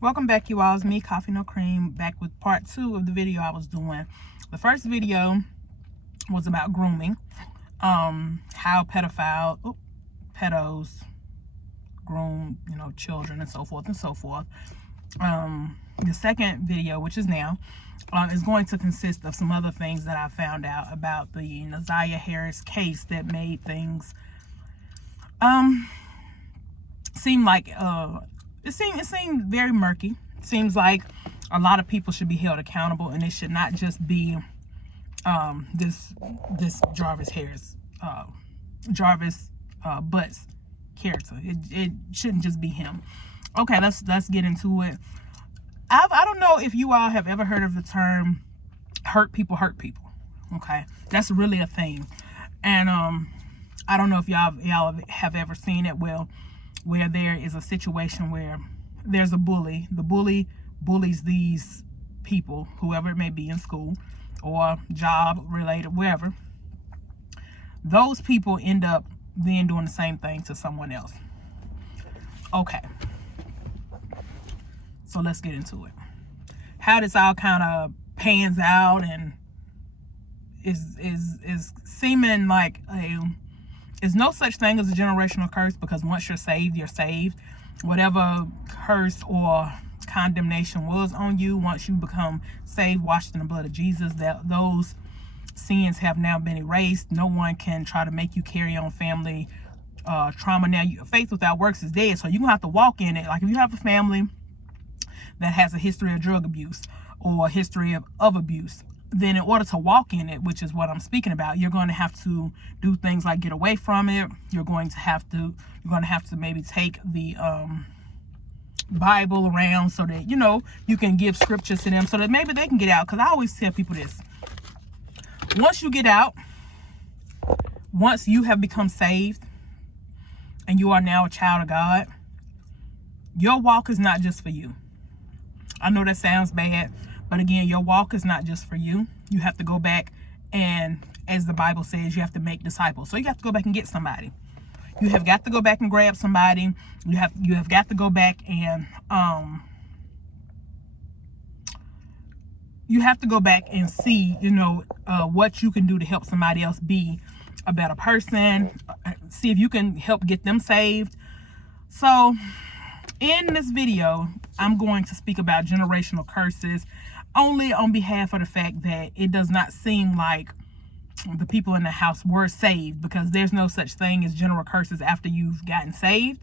Welcome back, you all. It's me, Coffee No Cream, back with part 2 of the video I was doing. The first video was about grooming, how pedos groom, children and so forth and so forth. The second video, which is now, is going to consist of some other things that I found out about the Naziah Harris case that made things seem like it seemed very murky. It seems like a lot of people should be held accountable, and it should not just be this Jarvis Butts character. It shouldn't just be him. Okay, let's get into it. I don't know if you all have ever heard of the term hurt people. Okay, that's really a thing, and I don't know if y'all have ever seen it. Well, where there is a situation where there's a bully. The bully bullies these people, whoever it may be, in school or job related, wherever. Those people end up then doing the same thing to someone else. Okay, so let's get into it. How this all kind of pans out and is seeming like there's no such thing as a generational curse, because once you're saved, you're saved. Whatever curse or condemnation was on you, once you become saved, washed in the blood of Jesus, that those sins have now been erased. No one can try to make you carry on family trauma. Now, faith without works is dead, so you're gonna have to walk in it. Like if you have a family that has a history of drug abuse or a history of abuse, then in order to walk in it, which is what I'm speaking about, you're going to have to do things like get away from it. You're going to have to maybe take the Bible around so that you can give scriptures to them so that maybe they can get out. Because I always tell people this: once you get out, once you have become saved and you are now a child of God, your walk is not just for you. I know that sounds bad, but again, your walk is not just for you. You have to go back and, as the Bible says, you have to make disciples. So you have to go back and get somebody. You have got to go back and grab somebody. You have got to go back and you have to go back and see, what you can do to help somebody else be a better person. See if you can help get them saved. So in this video, I'm going to speak about generational curses only on behalf of the fact that it does not seem like the people in the house were saved, because there's no such thing as general curses after you've gotten saved.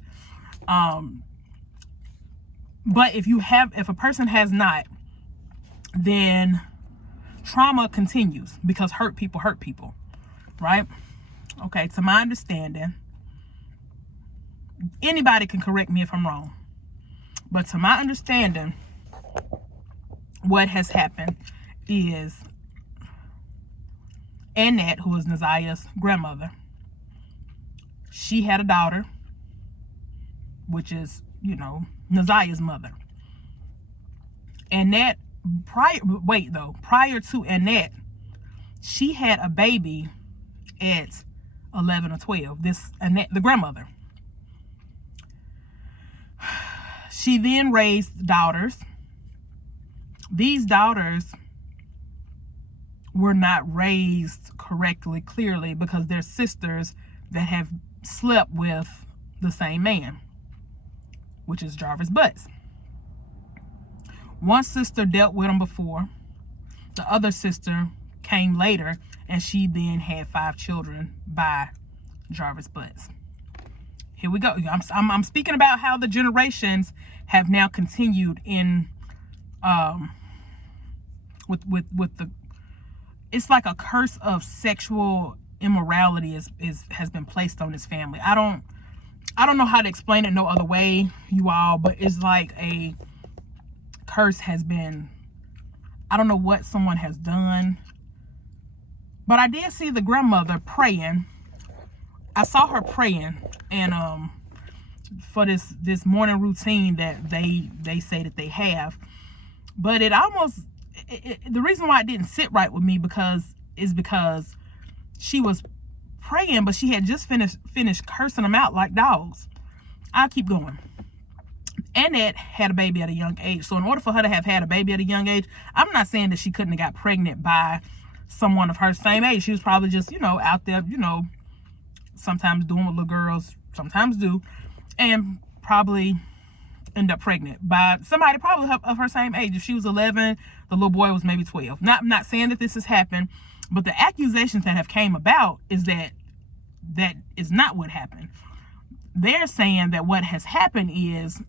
But if a person has not, then trauma continues, because hurt people, right? Okay, to my understanding, anybody can correct me if I'm wrong, but to my understanding, what has happened is Annette, who is Naziah's grandmother, she had a daughter, which is, Naziah's mother. Annette, prior to Annette, she had a baby at 11 or 12. This Annette, the grandmother. She then raised daughters. These daughters were not raised correctly, clearly, because they're sisters that have slept with the same man, which is Jarvis Butts. One sister dealt with him before. The other sister came later, and she then had 5 children by Jarvis Butts. Here we go. I'm speaking about how the generations have now continued in with the, it's like a curse of sexual immorality has been placed on this family. I don't know how to explain it no other way, you all, but it's like a curse has been, I don't know what someone has done, but I did see the grandmother praying. I saw her praying, and for this morning routine that they say that they have, but the reason why it didn't sit right with me because she was praying, but she had just finished cursing them out like dogs. I'll keep going. Annette had a baby at a young age. So in order for her to have had a baby at a young age, I'm not saying that she couldn't have got pregnant by someone of her same age. She was probably just, out there, sometimes doing what little girls sometimes do, and probably end up pregnant by somebody probably of her same age. If she was 11, the little boy was maybe 12. Not saying that this has happened, but the accusations that have came about is that is not what happened. They're saying that what has happened is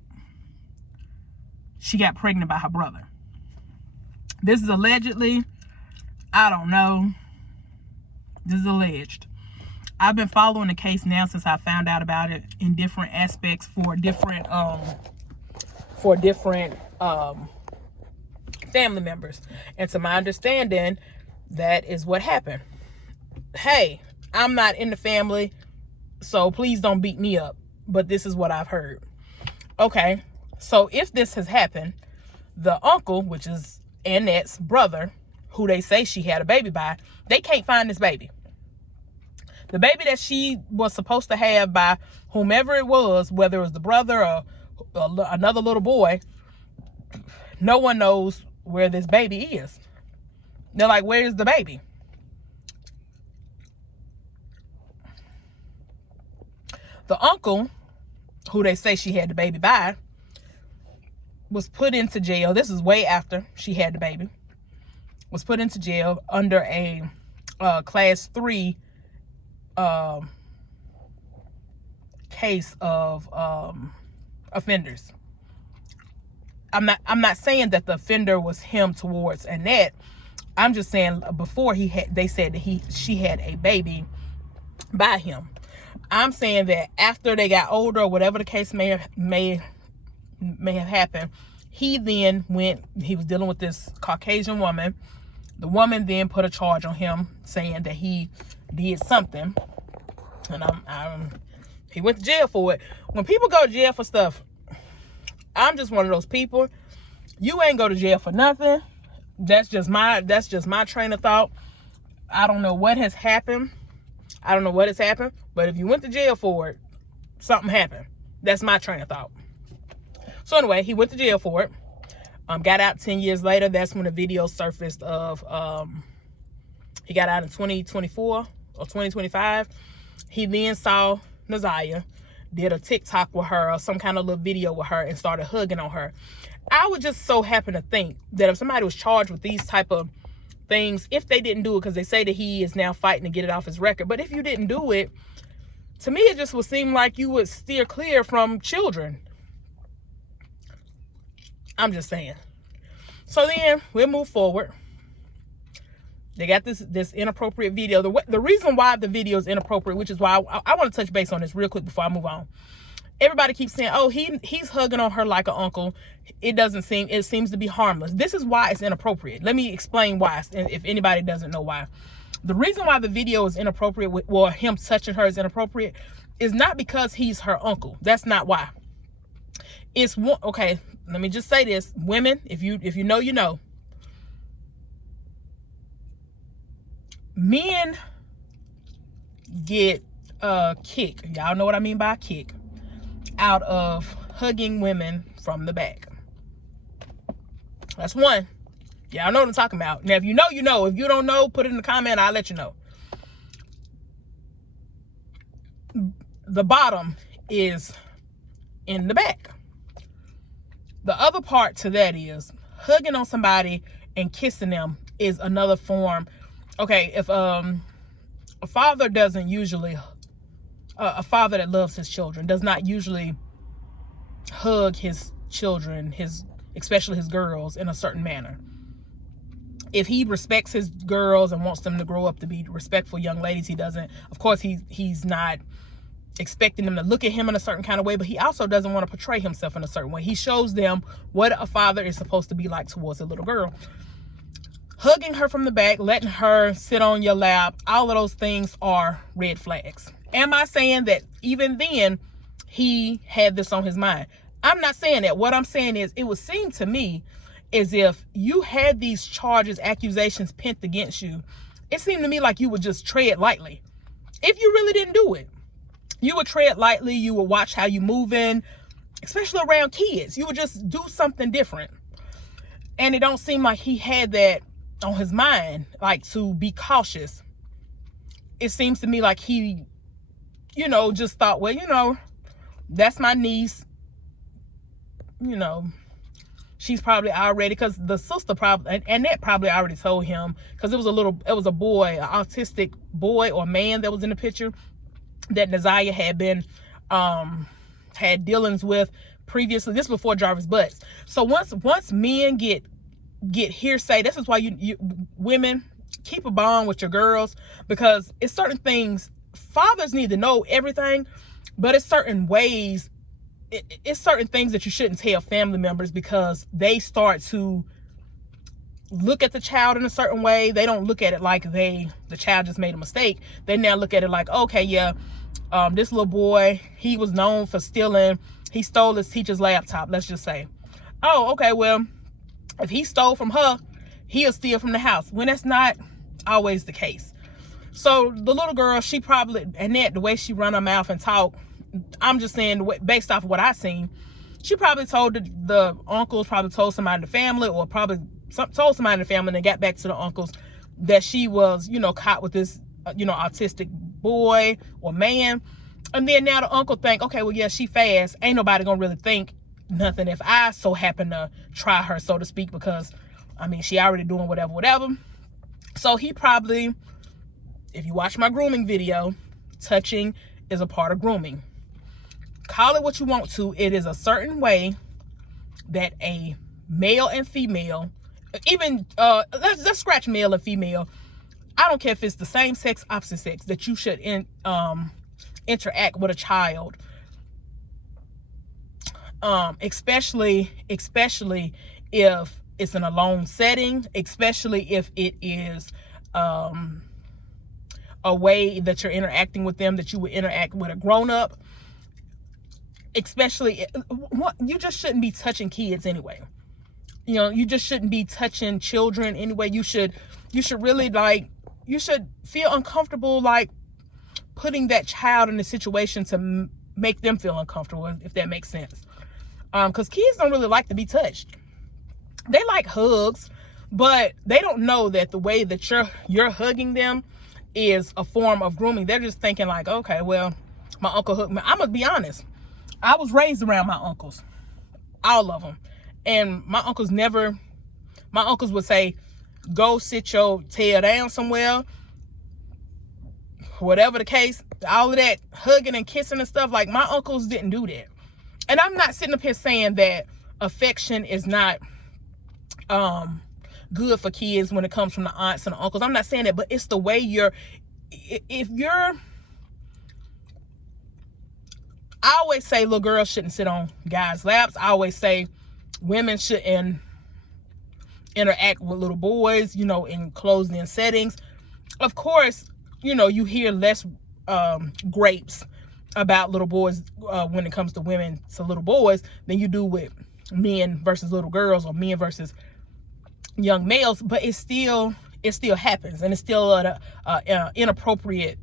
she got pregnant by her brother. This is allegedly. I don't know. This is alleged. I've been following the case now since I found out about it in different aspects for different family members. And to my understanding, that is what happened. Hey, I'm not in the family, so please don't beat me up. But this is what I've heard. Okay, so if this has happened, the uncle, which is Annette's brother, who they say she had a baby by, they can't find this baby. The baby that she was supposed to have by whomever it was, whether it was the brother or another little boy, no one knows where this baby is. They're like, where is the baby? The uncle, who they say she had the baby by, was put into jail. This is way after she had the baby. Was put into jail under a class 3 case of offenders. I'm not saying that the offender was him towards Annette. I'm just saying before they said that she had a baby by him. I'm saying that after they got older, or whatever the case may have happened, he was dealing with this Caucasian woman. The woman then put a charge on him saying that he did something, and he went to jail for it. When people go to jail for stuff, I'm just one of those people. You ain't go to jail for nothing. That's just my train of thought. I don't know what has happened. But if you went to jail for it, something happened. That's my train of thought. So anyway, he went to jail for it. Got out 10 years later. That's when the video surfaced of he got out in 2024 or 2025. He then saw Naziah, did a TikTok with her or some kind of little video with her and started hugging on her. I would just so happen to think that if somebody was charged with these type of things, if they didn't do it, because they say that he is now fighting to get it off his record, but if you didn't do it, to me it just would seem like you would steer clear from children. I'm just saying. So then we'll move forward. They got this inappropriate video. The reason why the video is inappropriate, which is why I want to touch base on this real quick before I move on. Everybody keeps saying, oh, he's hugging on her like an uncle. It seems to be harmless. This is why it's inappropriate. Let me explain why, if anybody doesn't know why. The reason why the video is inappropriate, or him touching her is inappropriate, is not because he's her uncle. That's not why. It's one. Okay, let me just say this. Women, if you know, you know. Men get a kick. Y'all know what I mean by a kick. Out of hugging women from the back. That's one. Y'all know what I'm talking about. Now, if you know, you know. If you don't know, put it in the comment. I'll let you know. The bottom is in the back. The other part to that is hugging on somebody and kissing them is another form. Okay, if a father doesn't usually, a father that loves his children does not usually hug his children, especially his girls, in a certain manner. If he respects his girls and wants them to grow up to be respectful young ladies, he doesn't. Of course, he's not expecting them to look at him in a certain kind of way, but he also doesn't want to portray himself in a certain way. He shows them what a father is supposed to be like towards a little girl. Hugging her from the back, letting her sit on your lap, all of those things are red flags. Am I saying that even then he had this on his mind? I'm not saying that. What I'm saying is, it would seem to me as if you had these charges, accusations pent against you. It seemed to me like you would just tread lightly. If you really didn't do it, you would tread lightly. You would watch how you moving. especially around kids. You would just do something different. And it don't seem like he had that on his mind, like to be cautious. It seems to me like he, just thought, well, that's my niece. She's probably already, because the sister probably, and that probably already told him, because it was a boy, an autistic boy or man that was in the picture that Neziah had been, had dealings with previously. This before Jarvis Butts. So once men get hearsay, this is why you women keep a bond with your girls, because it's certain things, fathers need to know everything, but it's certain ways, it's certain things that you shouldn't tell family members, because they start to look at the child in a certain way. They don't look at it like the child just made a mistake. They now look at it like, okay, yeah, this little boy, he was known for stealing. He stole his teacher's laptop, let's just say. Oh, okay, well, if he stole from her, he'll steal from the house. When that's not always the case. So the little girl, she probably, Annette, the way she run her mouth and talk, I'm just saying, based off of what I seen, she probably told the uncles, probably told somebody in the family, or probably told somebody in the family, and then got back to the uncles that she was, caught with this, autistic boy or man. And then now the uncle think, okay, well, yeah, she fast. Ain't nobody gonna really think nothing if I so happen to try her, so to speak, because, I mean, she already doing whatever. So he probably, if you watch my grooming video, touching is a part of grooming. Call it what you want to. It is a certain way that a male and female, even let's scratch male and female. I don't care if it's the same sex, opposite sex, that you should interact with a child. Especially if it's in a lone setting, especially if it is a way that you're interacting with them that you would interact with a grown-up. Especially, you just shouldn't be touching kids anyway. You just shouldn't be touching children anyway. You should really, you should feel uncomfortable, putting that child in a situation to make them feel uncomfortable, if that makes sense. Because kids don't really like to be touched. They like hugs, but they don't know that the way that you're hugging them is a form of grooming. They're just thinking like, okay, well, my uncle hugged me. I'm gonna be honest. I was raised around my uncles, all of them, and my uncles would say, go sit your tail down somewhere, whatever the case. All of that hugging and kissing and stuff, my uncles didn't do that. And I'm not sitting up here saying that affection is not good for kids when it comes from the aunts and the uncles. I'm not saying that, but it's the way I always say little girls shouldn't sit on guys' laps. I always say women shouldn't interact with little boys, in closed-in settings. Of course, you hear less grapes about little boys when it comes to women to little boys than you do with men versus little girls, or men versus young males. But it still happens, and it's still an inappropriate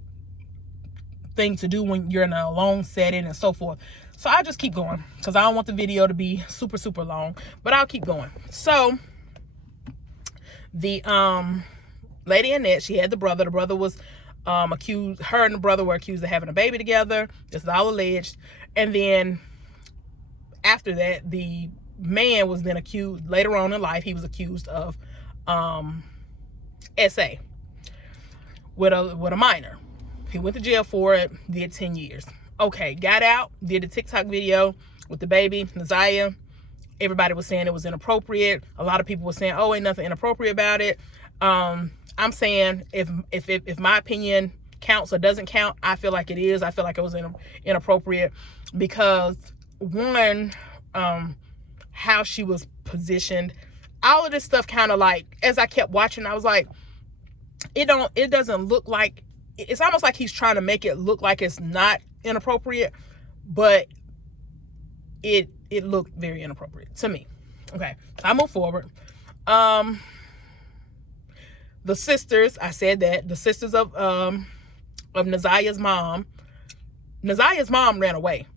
thing to do when you're in a long setting and so forth. So I just keep going, because I don't want the video to be super, super long, but I'll keep going. So the lady Annette, she had the brother. The brother was accused, her and the brother were accused of having a baby together. This is all alleged. And then after that, the man was then accused, later on in life, he was accused of SA with a minor. He went to jail for it, did 10 years. Okay, got out, did a TikTok video with the baby, Neziah. Everybody was saying it was inappropriate. A lot of people were saying, oh, ain't nothing inappropriate about it. I'm saying if my opinion counts or doesn't count, I feel like it is. I feel like it was inappropriate because, one, how she was positioned, all of this stuff kind of as I kept watching, I was like, it doesn't look like, it's almost like he's trying to make it look like it's not inappropriate, but it looked very inappropriate to me. Okay, so I move forward. The sisters, I said that, the sisters of Neziah's mom ran away.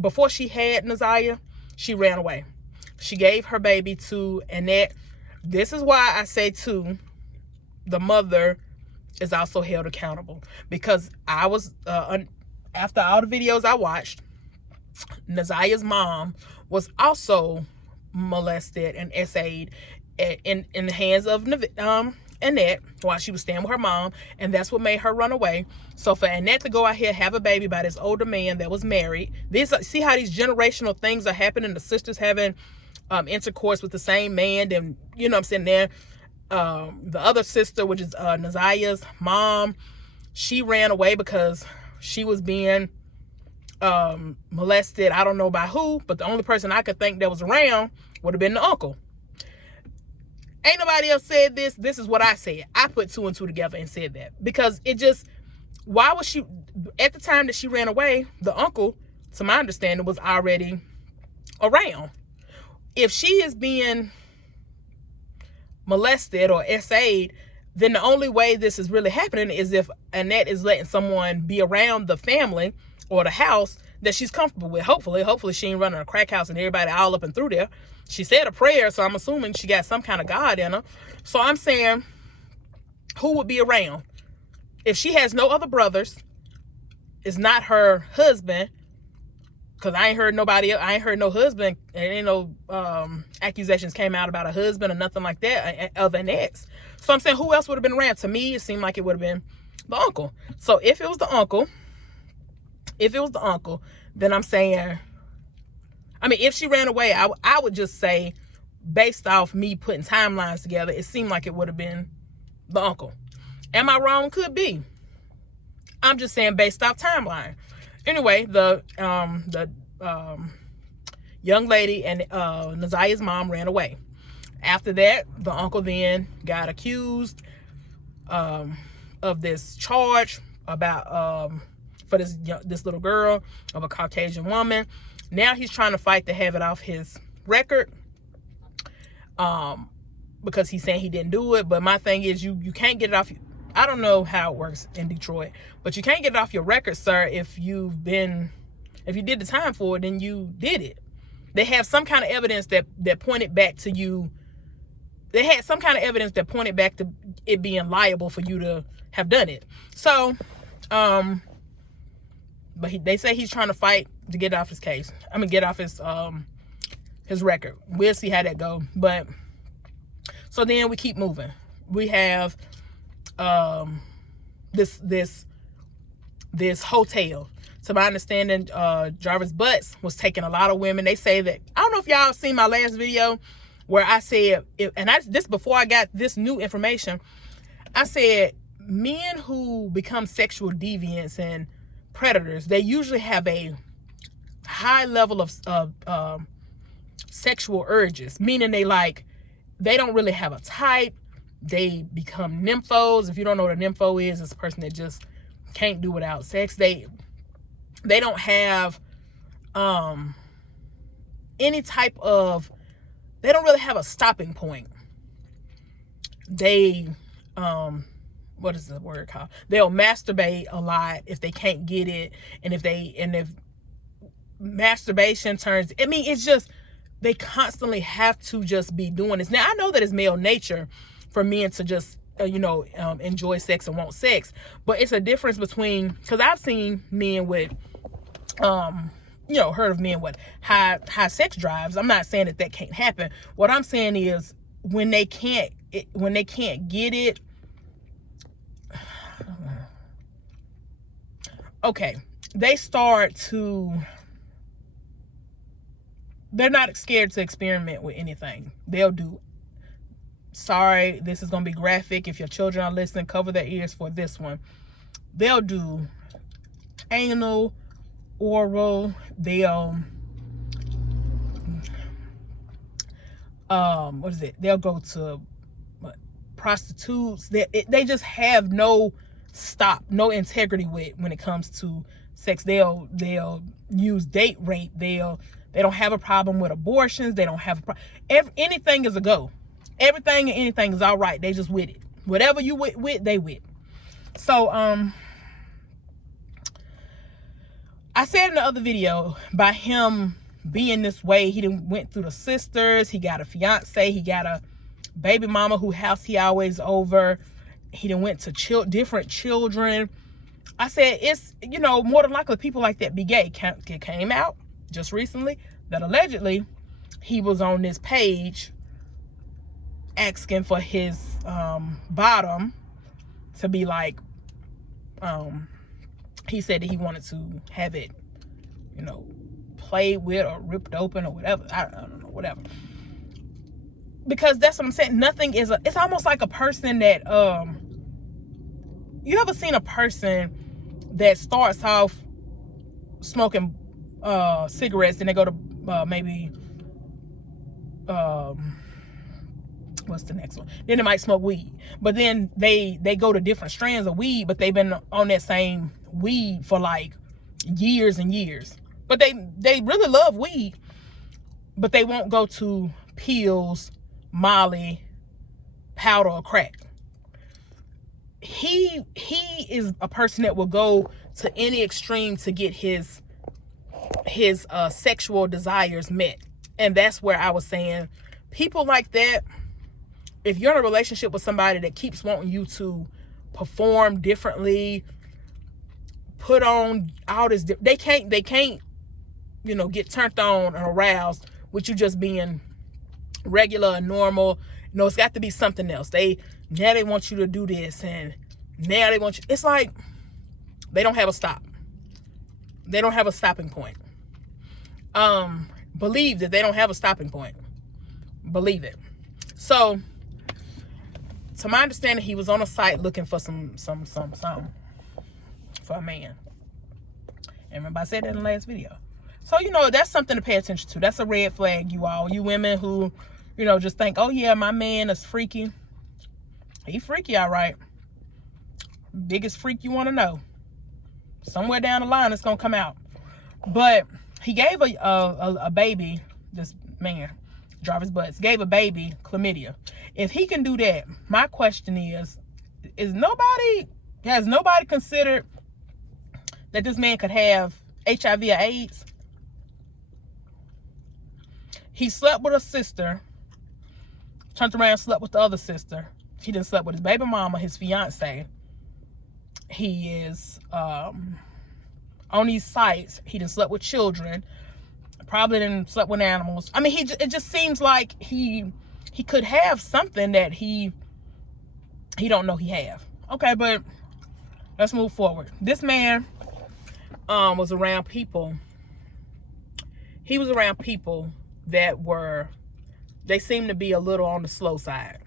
before she had Naziah, she ran away. She gave her baby to Annette. This is why I say too, the mother is also held accountable, because I was after all the videos I watched, Naziah's mom was also molested and essayed in the hands of Annette while she was staying with her mom, and that's what made her run away. So for Annette to go out here have a baby by this older man that was married, see how these generational things are happening. The sisters having intercourse with the same man, then you know what I'm saying, there the other sister, which is Naziah's mom, she ran away because she was being molested. I don't know by who, but the only person I could think that was around would have been the uncle. Ain't nobody else said this. This is what I said. I put 2 and 2 together and said that, because it just, why was she, at the time that she ran away, the uncle, to my understanding, was already around. If she is being molested or essayed, then the only way this is really happening is if Annette is letting someone be around the family or the house that she's comfortable with. Hopefully she ain't running a crack house and everybody all up and through there. She said a prayer, so I'm assuming she got some kind of God in her. So I'm saying, who would be around? If she has no other brothers, it's not her husband, because I ain't heard nobody else. I ain't heard no husband, and ain't no accusations came out about a husband or nothing like that of an ex. So I'm saying, who else would have been around? To me, it seemed like it would have been the uncle. So if it was the uncle, then I'm saying, I mean, if she ran away, I would just say, based off me putting timelines together, it seemed like it would have been the uncle. Am I wrong? Could be. I'm just saying based off timeline. Anyway, the young lady and Naziah's mom ran away. After that, the uncle then got accused of this charge about for this little girl of a Caucasian woman. Now he's trying to fight to have it off his record, because he's saying he didn't do it. But my thing is, you can't get it off. I don't know how it works in Detroit, but you can't get it off your record, sir. If you did the time for it, then you did it. They have some kind of evidence that pointed back to you. They had some kind of evidence that pointed back to it being liable for you to have done it. So, but they say he's trying to fight to get off his case. I mean, get off his record. We'll see how that go. But so then we keep moving. We have this hotel. To my understanding, Jarvis Butts was taking a lot of women. They say that, I don't know if y'all seen my last video where I said, this before I got this new information, I said men who become sexual deviants and predators, they usually have a high level of sexual urges, meaning they don't really have a type. They become nymphos. If you don't know what a nympho is, it's a person that just can't do without sex. They don't have any type of, they don't really have a stopping point. They what is the word called? They'll masturbate a lot if they can't get it, and if masturbation turns, I mean, it's just, they constantly have to just be doing this. Now I know that it's male nature for men to just enjoy sex and want sex, but it's a difference between, because I've seen men with heard of men with high sex drives. I'm not saying that can't happen. What I'm saying is, when they can't get it, okay, they start to, they're not scared to experiment with anything. They'll do, sorry, this is going to be graphic. If your children are listening, cover their ears for this one. They'll do anal, oral, they'll they'll go to prostitutes. They just have no integrity when it comes to sex. They'll use date rape. They don't have a problem with abortions. They don't have anything is a go. Everything and anything is all right. They just with it. Whatever you with they with. So I said in the other video, by him being this way, he done went through the sisters, he got a fiance, he got a baby mama who house he always over, he done went to different children. I said, it's, you know, more than likely people like that be gay. It came out just recently that allegedly he was on this page asking for his bottom to be like, he said that he wanted to have it, you know, played with or ripped open or whatever. I don't know, whatever. Because that's what I'm saying. Nothing is it's almost like a person that, you ever seen a person that starts off smoking cigarettes and they go to maybe, what's the next one? Then they might smoke weed. But then they go to different strands of weed, but they've been on that same weed for like years and years. But they really love weed, but they won't go to pills, Molly, powder, or crack. He is a person that will go to any extreme to get his sexual desires met. And that's where I was saying, people like that, if you're in a relationship with somebody that keeps wanting you to perform differently, put on all this, they can't, you know, get turned on and aroused with you just being regular and normal. You know, it's got to be something else. Now they want you to do this, and now they want you. It's like they don't have a stop. They don't have a stopping point. Believe that they don't have a stopping point. Believe it. So, to my understanding, he was on a site looking for some for a man. And remember, I said that in the last video. So, you know, that's something to pay attention to. That's a red flag, you all. You women who, you know, just think, oh, yeah, my man is freaky. He freaky, all right. Biggest freak you want to know. Somewhere down the line, it's going to come out. But he gave a baby, this man, Jarvis Butts, gave a baby chlamydia. If he can do that, my question has nobody considered that this man could have HIV or AIDS? He slept with a sister, turned around, slept with the other sister. He done slept with his baby mama, his fiance. He is on these sites. He done slept with children. Probably done slept with animals. I mean, it just seems like he could have something that he don't know he have. Okay, but let's move forward. This man was around people. He was around people that they seem to be a little on the slow side.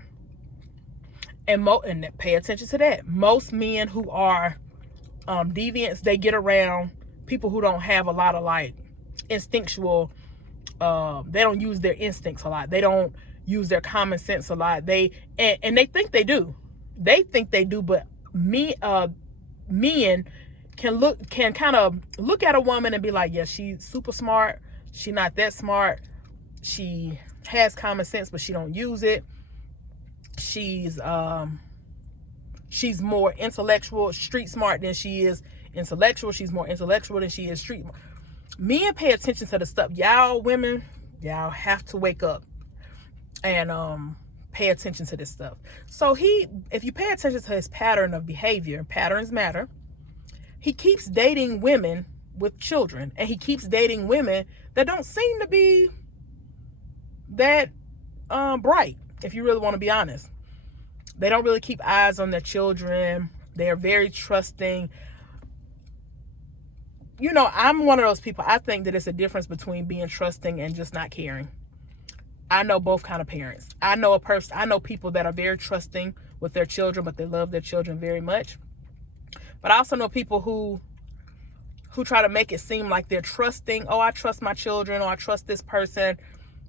And pay attention to that. Most men who are deviants, they get around people who don't have a lot of like instinctual, they don't use their instincts a lot. They don't use their common sense a lot. And they think they do. They think they do, but men can kind of look at a woman and be like, yeah, she's super smart. She's not that smart. She has common sense, but she don't use it. She's more intellectual, street smart than she is intellectual. She's more intellectual than she is street. Men pay attention to the stuff. Y'all women, y'all have to wake up and pay attention to this stuff. So if you pay attention to his pattern of behavior, patterns matter. He keeps dating women with children, and he keeps dating women that don't seem to be that bright, if you really want to be honest. They don't really keep eyes on their children. They're very trusting. You know, I'm one of those people. I think that it's a difference between being trusting and just not caring. I know both kind of parents. I know people that are very trusting with their children, but they love their children very much. But I also know people who try to make it seem like they're trusting. Oh, I trust my children, or I trust this person,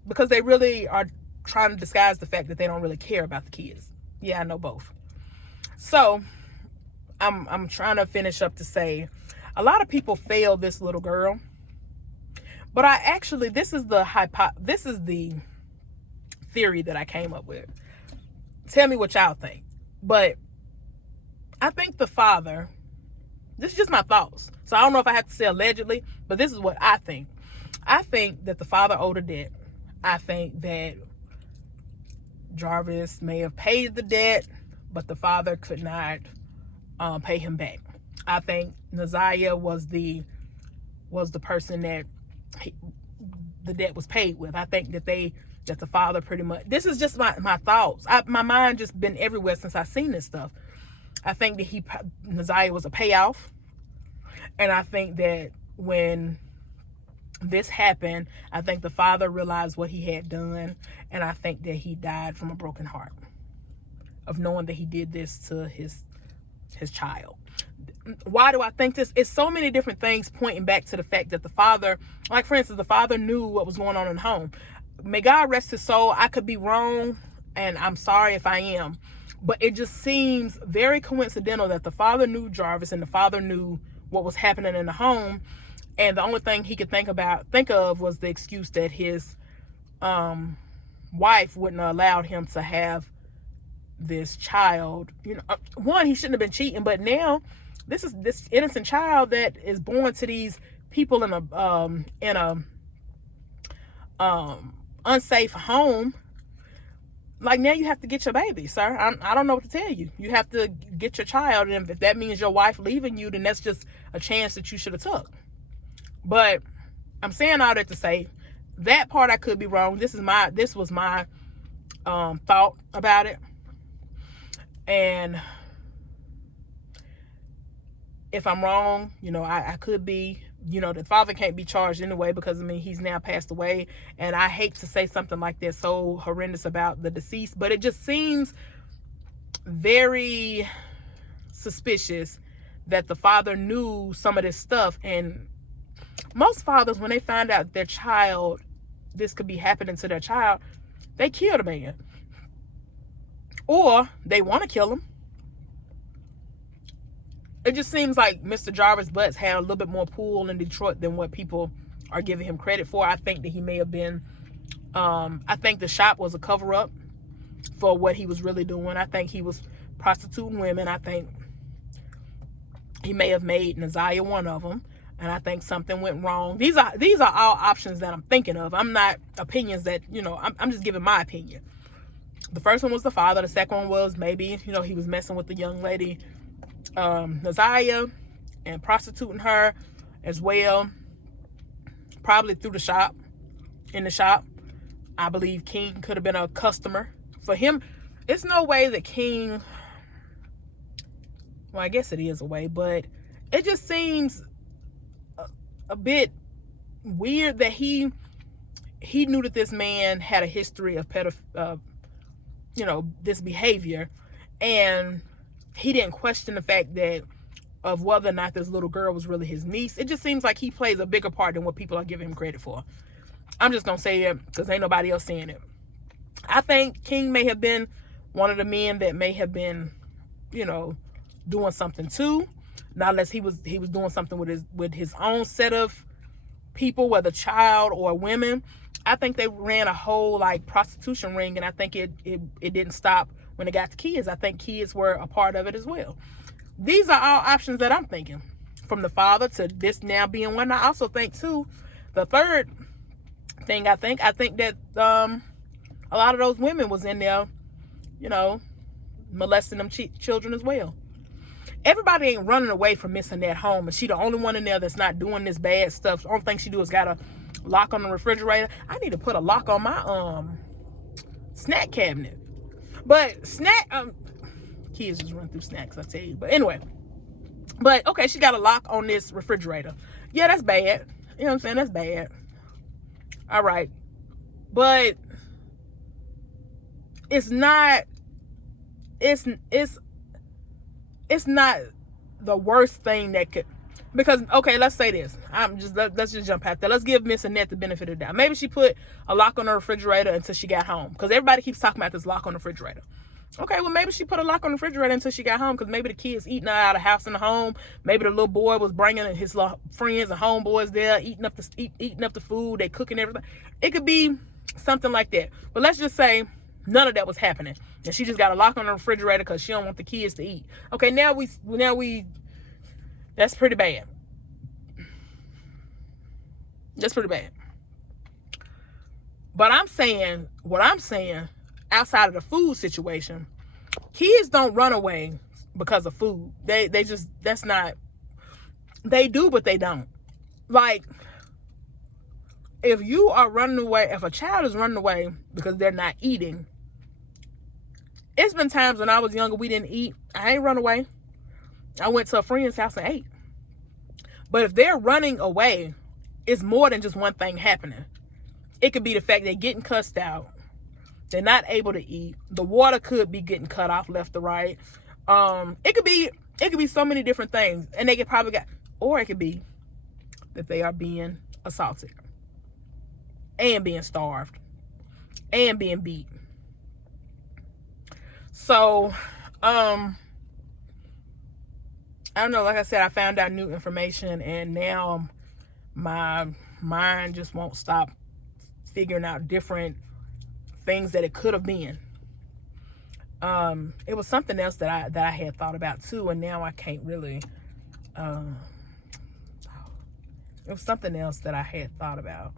because they really are trying to disguise the fact that they don't really care about the kids. Yeah, I know both. So I'm trying to finish up to say, a lot of people fail this little girl, but this is the theory that I came up with. Tell me what y'all think. But I think the father This is just my thoughts. So I don't know if I have to say allegedly, but this is what I think. I think that the father owed a debt. I think that Jarvis may have paid the debt, but the father could not pay him back. I think Naziah was the person that the debt was paid with. I think that the father pretty much, this is just my thoughts. My mind just been everywhere since I seen this stuff. I think that Naziah was a payoff. And I think that when this happened, I think the father realized what he had done. And I think that he died from a broken heart of knowing that he did this to his child. Why do I think this? It's so many different things pointing back to the fact that the father, like for instance, the father knew what was going on in the home. May God rest his soul. I could be wrong, and I'm sorry if I am, but it just seems very coincidental that the father knew Jarvis and the father knew what was happening in the home, and the only thing he could think of was the excuse that his wife wouldn't have allowed him to have this child. One, he shouldn't have been cheating, but now this is this innocent child that is born to these people in a unsafe home. Like, now you have to get your baby, sir. I don't know what to tell you. You have to get your child, and if that means your wife leaving you, then that's just a chance that you should have took. But I'm saying all that to say that part I could be wrong. This was my thought about it. And if I'm wrong, I could be. The father can't be charged anyway because, he's now passed away. And I hate to say something like that so horrendous about the deceased, but it just seems very suspicious that the father knew some of this stuff. And most fathers, when they find out their child, this could be happening to their child, they kill the man. Or they want to kill him. It just seems like Mr. Jarvis Butts had a little bit more pull in Detroit than what people are giving him credit for. I think that he may have been, I think the shop was a cover-up for what he was really doing. I think he was prostituting women. I think he may have made Naziah one of them. And I think something went wrong. These are all options that I'm thinking of. I'm not opinions that, I'm just giving my opinion. The first one was the father. The second one was maybe, he was messing with the young lady, Naziah, and prostituting her as well, probably through the shop. In the shop, I believe King could have been a customer for him. It's no way that King, well, I guess it is a way, but it just seems a bit weird that he knew that this man had a history of this behavior, and he didn't question the fact of whether or not this little girl was really his niece. It just seems like he plays a bigger part than what people are giving him credit for. I'm just gonna say it because ain't nobody else saying it. I think King may have been one of the men that may have been, doing something too. Not unless he was doing something with his own set of people, whether child or women. I think they ran a whole prostitution ring, and I think it didn't stop when it got to kids. I think kids were a part of it as well. These are all options that I'm thinking, from the father to this now being one. I also think too, the third thing I think that a lot of those women was in there, molesting them children as well. Everybody ain't running away from missing that home, and she the only one in there that's not doing this bad stuff. The only thing she do is got a lock on the refrigerator. I need to put a lock on my snack cabinet. But kids just run through snacks, I tell you. But anyway, okay, she got a lock on this refrigerator. Yeah, that's bad. You know what I'm saying? That's bad. All right, but it's not the worst thing that could, because, okay, let's say this. Let's just jump past that. Let's give Miss Annette the benefit of the doubt. Maybe she put a lock on her refrigerator until she got home, because everybody keeps talking about this lock on the refrigerator. Okay, well, maybe she put a lock on the refrigerator until she got home, because maybe the kids eating out of the house in the home. Maybe the little boy was bringing his little friends and homeboys there, eating up the food. They cooking everything. It could be something like that. But let's just say none of that was happening, and she just got a lock on the refrigerator because she don't want the kids to eat. Okay, now we That's pretty bad. That's pretty bad. But what I'm saying, outside of the food situation, kids don't run away because of food. They just, that's not, they do, but they don't. Like, if you are running away, if a child is running away because they're not eating, it's been times when I was younger, we didn't eat. I ain't run away. I went to a friend's house and ate. But if they're running away, it's more than just one thing happening. It could be the fact they're getting cussed out. They're not able to eat. The water could be getting cut off left or right. It could be so many different things. And they could probably or it could be that they are being assaulted and being starved and being beat. So, I don't know, like I said, I found out new information, and now my mind just won't stop figuring out different things that it could have been. It was something else that I had thought about too, and now I can't really, it was something else that I had thought about.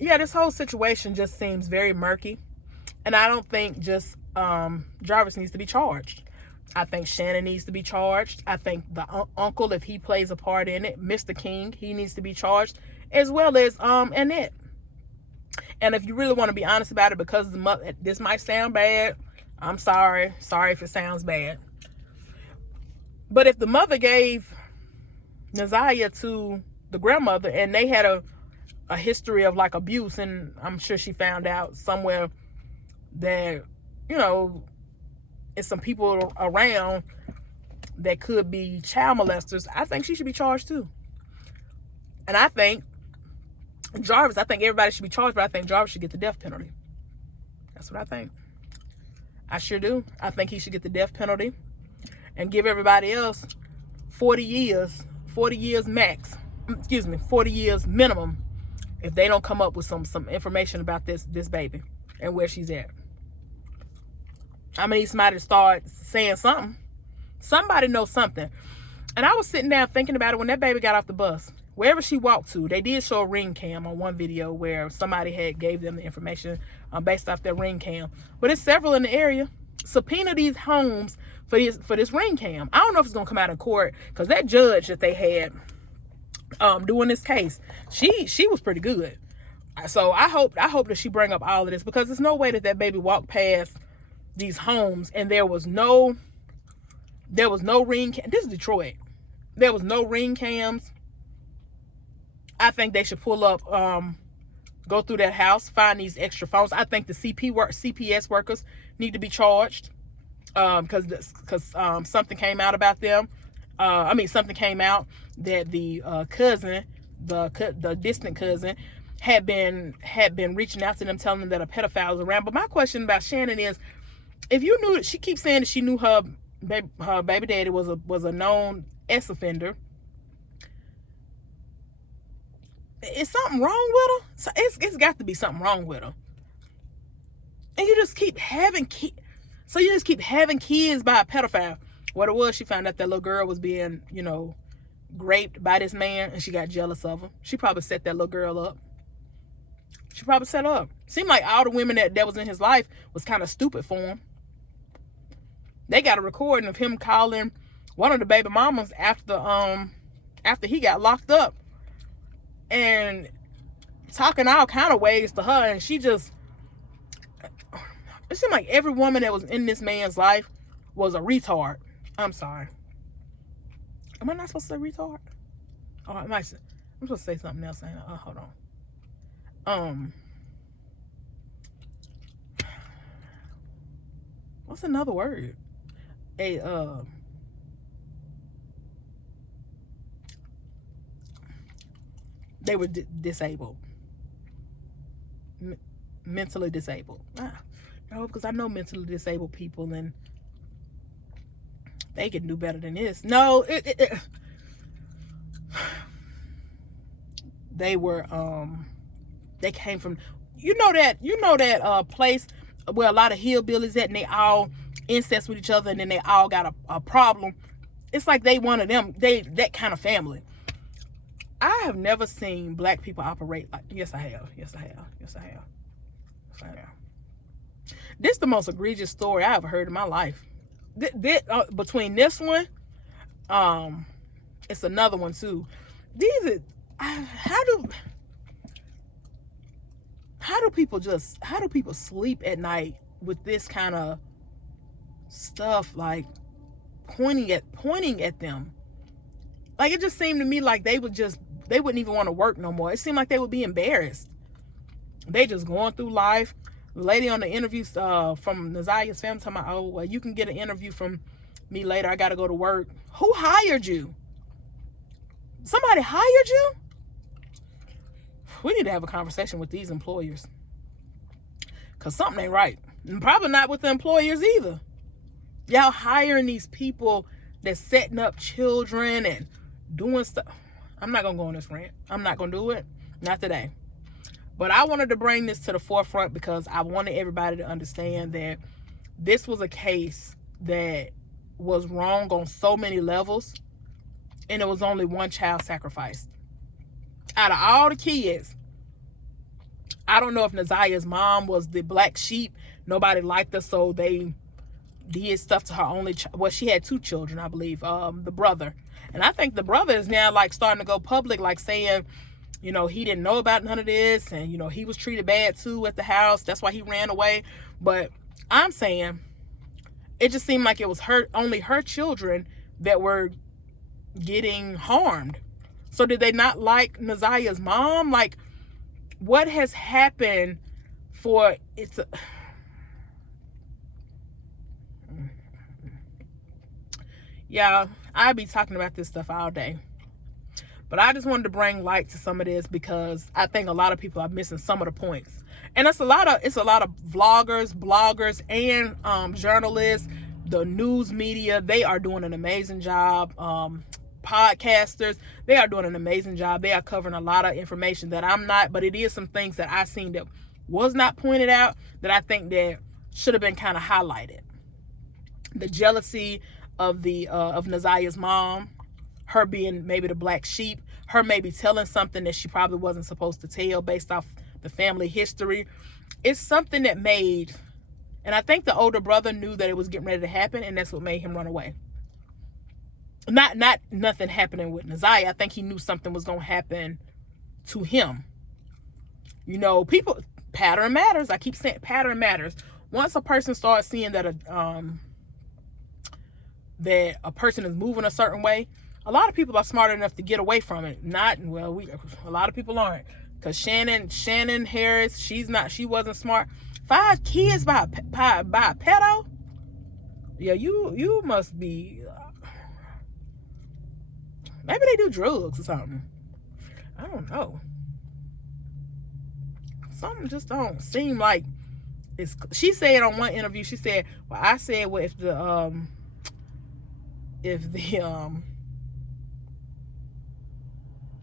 Yeah, this whole situation just seems very murky. And I don't think just Jarvis needs to be charged. I think Shannon needs to be charged. I think the uncle, if he plays a part in it, Mr. King, he needs to be charged, as well as Annette. And if you really want to be honest about it, because the mother, this might sound bad, I'm sorry if it sounds bad, but if the mother gave Naziah to the grandmother and they had a history of like abuse, and I'm sure she found out somewhere that, you know, it's some people around that could be child molesters, I think she should be charged too. And I think Jarvis, I think everybody should be charged, but I think Jarvis should get the death penalty. That's what I think. I sure do. I think he should get the death penalty and give everybody else 40 years max. 40 years minimum if they don't come up with some information about this baby and where she's at. I need somebody to start saying something. Somebody knows something. And I was sitting down thinking about it when that baby got off the bus. Wherever she walked to, they did show a ring cam on one video where somebody had gave them the information based off their ring cam. But it's several in the area. Subpoena these homes for this ring cam. I don't know if it's gonna come out in court, because that judge that they had doing this case, she was pretty good. So I hope that she bring up all of this, because there's no way that baby walked past these homes and there was no ring cam. This is Detroit. There was no ring cams. I think they should pull up, go through that house, find these extra phones. I think the CPS workers need to be charged, because something came out about them. Something came out that the cousin, the distant cousin, had been reaching out to them, telling them that a pedophile was around. But my question about Shannon is, if you knew, she keeps saying that she knew her baby daddy was a known ex-offender. Is something wrong with her? So it's got to be something wrong with her. And you just keep having kids. So you just keep having kids by a pedophile. What it was, she found out that little girl was being, raped by this man, and she got jealous of him. She probably set that little girl up. She probably set her up. Seemed like all the women that was in his life was kind of stupid for him. They got a recording of him calling one of the baby mamas after he got locked up, and talking all kind of ways to her, and she just, it seemed like every woman that was in this man's life was a retard. I'm sorry. Am I not supposed to say retard? Oh, I'm supposed to say something else. Hold on. What's another word? They were disabled. Mentally disabled. No, because I know mentally disabled people, and they can do better than this. No, they were, they came from, that place where a lot of hillbillies at, and they all incest with each other, and then they all got a problem. It's like they one of them, that kind of family. I have never seen black people operate like, yes I have. This is the most egregious story I ever heard in my life. Between this one, it's another one too. How do people sleep at night with this kind of stuff, like pointing at them? Like, it just seemed to me like they wouldn't even want to work no more. It seemed like they would be embarrassed. They just going through life. The lady on the interview from Nazia's family talking about, oh, well, you can get an interview from me later. I got to go to work. Who hired you? Somebody hired you? We need to have a conversation with these employers, because something ain't right. And probably not with the employers either. Y'all hiring these people that's setting up children and doing stuff. I'm not going to go on this rant. I'm not going to do it. Not today. But I wanted to bring this to the forefront because I wanted everybody to understand that this was a case that was wrong on so many levels, and it was only one child sacrificed. Out of all the kids, I don't know if Nazia's mom was the black sheep. Nobody liked her, so they did stuff to her only child. Well, she had 2 children, I believe, the brother. And I think the brother is now like starting to go public, like saying, you know, he didn't know about none of this, and, you know, he was treated bad too at the house. That's why he ran away. But I'm saying it just seemed like it was only her children that were getting harmed. So did they not like Nazia's mom? Like, what has happened for it to... Yeah, I'd be talking about this stuff all day. But I just wanted to bring light to some of this because I think a lot of people are missing some of the points. And it's a lot of vloggers, bloggers, and journalists, the news media. They are doing an amazing job. Podcasters, they are doing an amazing job. They are covering a lot of information that I'm not, but it is some things that I seen that was not pointed out that I think that should have been kind of highlighted. The jealousy of Nazia's mom, her being maybe the black sheep, her maybe telling something that she probably wasn't supposed to tell based off the family history. It's something that made, and I think the older brother knew that it was getting ready to happen, and that's what made him run away. Not nothing happening with Nazia. I think he knew something was going to happen to him. You know, pattern matters. I keep saying pattern matters. Once a person starts seeing that a person is moving a certain way, a lot of people are smart enough to get away from it. A lot of people aren't. Because Shannon Harris, she wasn't smart. 5 kids by a pedo? Yeah, you must be, maybe they do drugs or something. I don't know. Something just don't seem like it's. She said on one interview, she said, well, I said, well,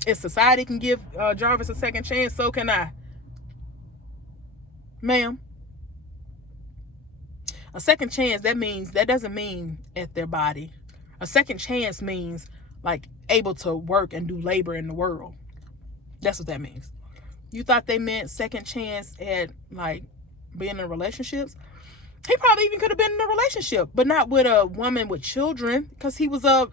if society can give Jarvis a second chance, so can I. Ma'am, a second chance, that doesn't mean at their body. A second chance means like able to work and do labor in the world. That's what that means. You thought they meant second chance at like being in relationships? He probably even could have been in a relationship, but not with a woman with children, because he was a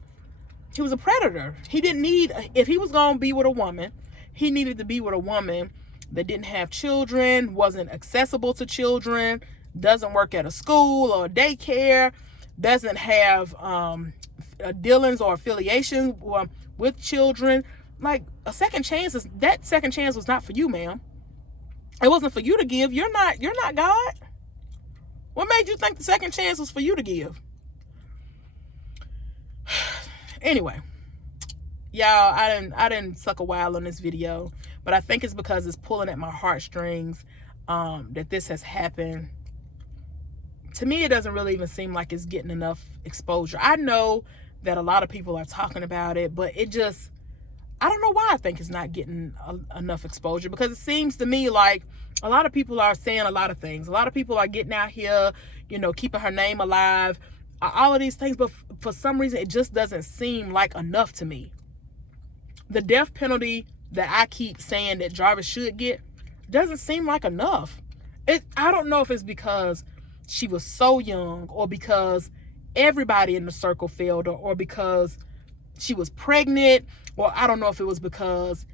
predator. He didn't need, if he was going to be with a woman, he needed to be with a woman that didn't have children, wasn't accessible to children, doesn't work at a school or a daycare, doesn't have dealings or affiliations with children. Like, that second chance was not for you, ma'am. It wasn't for you to give. You're not God. What made you think the second chance was for you to give? Anyway, y'all, I didn't suck a while on this video, but I think it's because it's pulling at my heartstrings that this has happened. To me, it doesn't really even seem like it's getting enough exposure. I know that a lot of people are talking about it, but it just, I don't know why I think it's not getting enough exposure, because it seems to me like A lot of people are saying a lot of things. A lot of people are getting out here, keeping her name alive, all of these things. But for some reason, it just doesn't seem like enough to me. The death penalty that I keep saying that Jarvis should get doesn't seem like enough. I don't know if it's because she was so young, or because everybody in the circle failed her, or because she was pregnant, or I don't know if it was because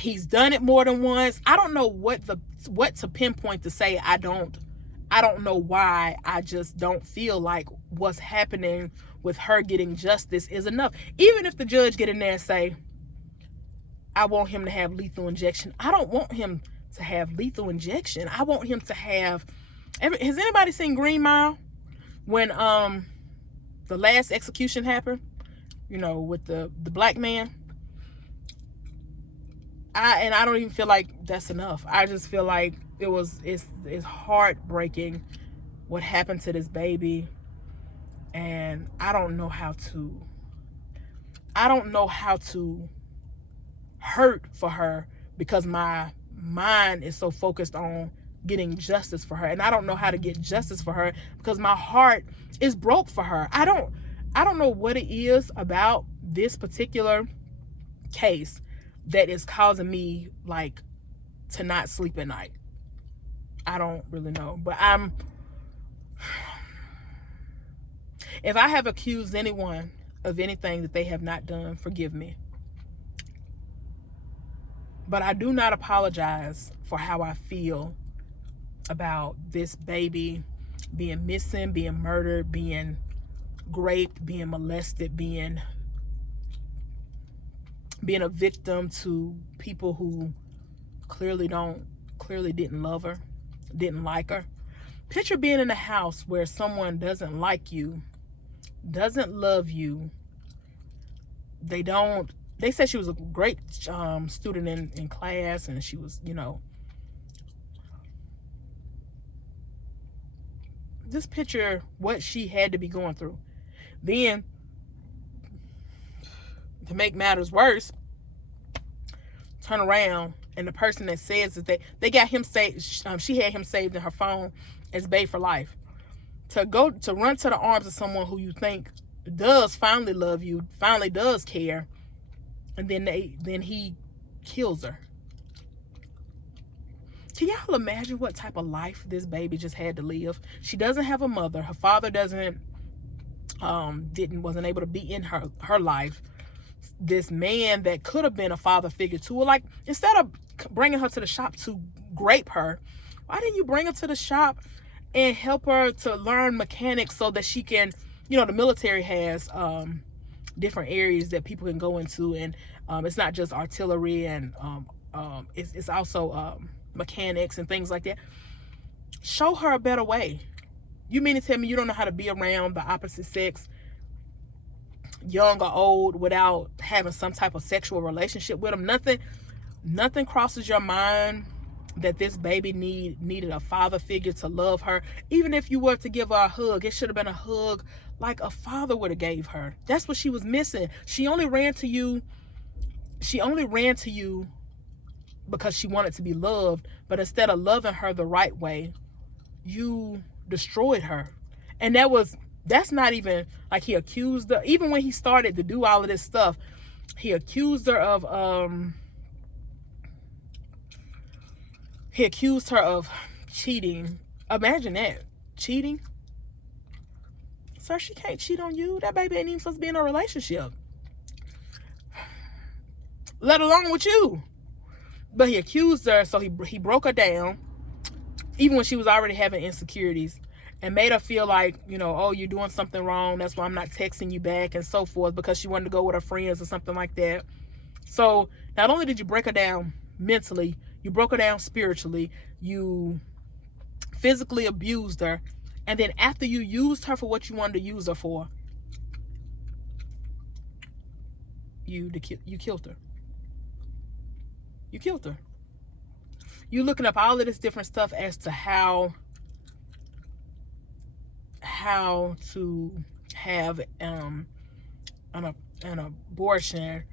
he's done it more than once. I don't know what to pinpoint to say. I don't know why. I just don't feel like what's happening with her getting justice is enough. Even if the judge get in there and say, I want him to have lethal injection, I don't want him to have lethal injection. I want him to have... Has anybody seen Green Mile? When the last execution happened, with the black man. I don't even feel like that's enough. I just feel like it's heartbreaking what happened to this baby, and I don't know how to hurt for her, because my mind is so focused on getting justice for her, and I don't know how to get justice for her because my heart is broke for her. I don't know what it is about this particular case that is causing me to not sleep at night. I don't really know, but if I have accused anyone of anything that they have not done, forgive me. But I do not apologize for how I feel about this baby being missing, being murdered, being raped, being molested, being a victim to people who clearly didn't love her, didn't like her. Picture being in a house where someone doesn't like you, doesn't love you. They said she was a great student in class, and she was, just picture what she had to be going through. Then, to make matters worse, turn around and the person that says that they got him saved, she had him saved in her phone as babe for life. To run to the arms of someone who you think does finally love you, finally does care, and then he kills her. Can y'all imagine what type of life this baby just had to live? She doesn't have a mother. Her father wasn't able to be in her life. This man that could have been a father figure to her, instead of bringing her to the shop to grape her, why didn't you bring her to the shop and help her to learn mechanics so that she can, the military has different areas that people can go into, and it's not just artillery, and it's also mechanics and things like that. Show her a better way. You mean to tell me you don't know how to be around the opposite sex, young or old, without having some type of sexual relationship with them? Nothing crosses your mind that this baby needed a father figure to love her. Even if you were to give her a hug, it should have been a hug like a father would have gave her. That's what she was missing. She only ran to you because she wanted to be loved, but instead of loving her the right way, you destroyed her. And that's not even he accused her. Even when he started to do all of this stuff, he accused her of cheating. Imagine that. Cheating. Sir, she can't cheat on you. That baby ain't even supposed to be in a relationship, let alone with you. But he accused her, so he broke her down, even when she was already having insecurities, and made her feel like, oh, you're doing something wrong, that's why I'm not texting you back, and so forth, because she wanted to go with her friends or something like that. So not only did you break her down mentally, you broke her down spiritually, you physically abused her, and then after you used her for what you wanted to use her for, you killed her. You killed her. You looking up all of this different stuff as to how to have an abortion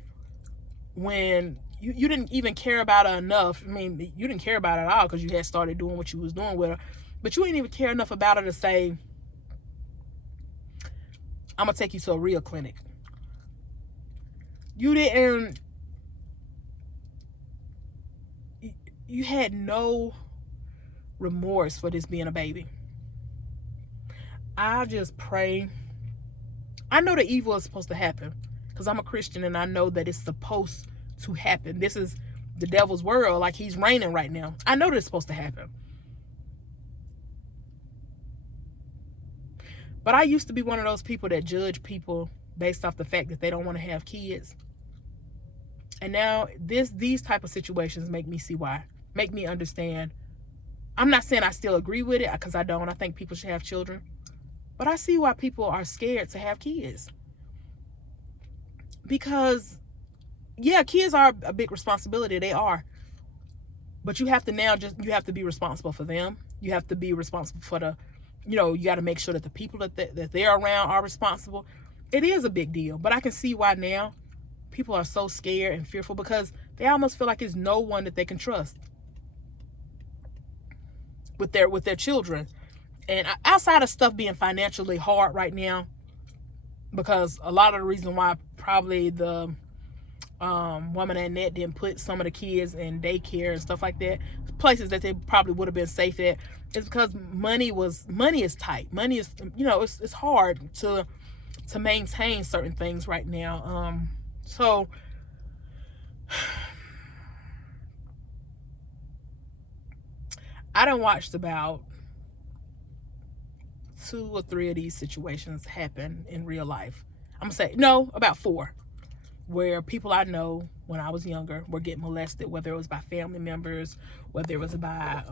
when you didn't even care about her enough. I mean, you didn't care about her at all because you had started doing what you was doing with her, but you didn't even care enough about her to say, I'm gonna take you to a real clinic. You didn't. You had no remorse for this being a baby. I just pray. I know the evil is supposed to happen because I'm a Christian and I know that it's supposed to happen. This is the devil's world, like he's reigning right now. I know that it's supposed to happen. But I used to be one of those people that judge people based off the fact that they don't want to have kids. And now these type of situations make me see why. Make me understand. I'm not saying I still agree with it because I don't. I think people should have children. But I see why people are scared to have kids. Because, yeah, kids are a big responsibility. They are. But you have to now you have to be responsible for them. You have to be responsible for the, you got to make sure that the people that they're around are responsible. It is a big deal. But I can see why now people are so scared and fearful because they almost feel like there's no one that they can trust with their children. And outside of stuff being financially hard right now, because a lot of the reason why probably the woman Annette didn't put some of the kids in daycare and stuff like that, places that they probably would have been safe at, is because money is tight. Money is, it's hard to maintain certain things right now. So I done watched about 2 or 3 of these situations happen in real life. I'm gonna say no, about 4, where people I know when I was younger were getting molested, whether it was by family members, whether it was by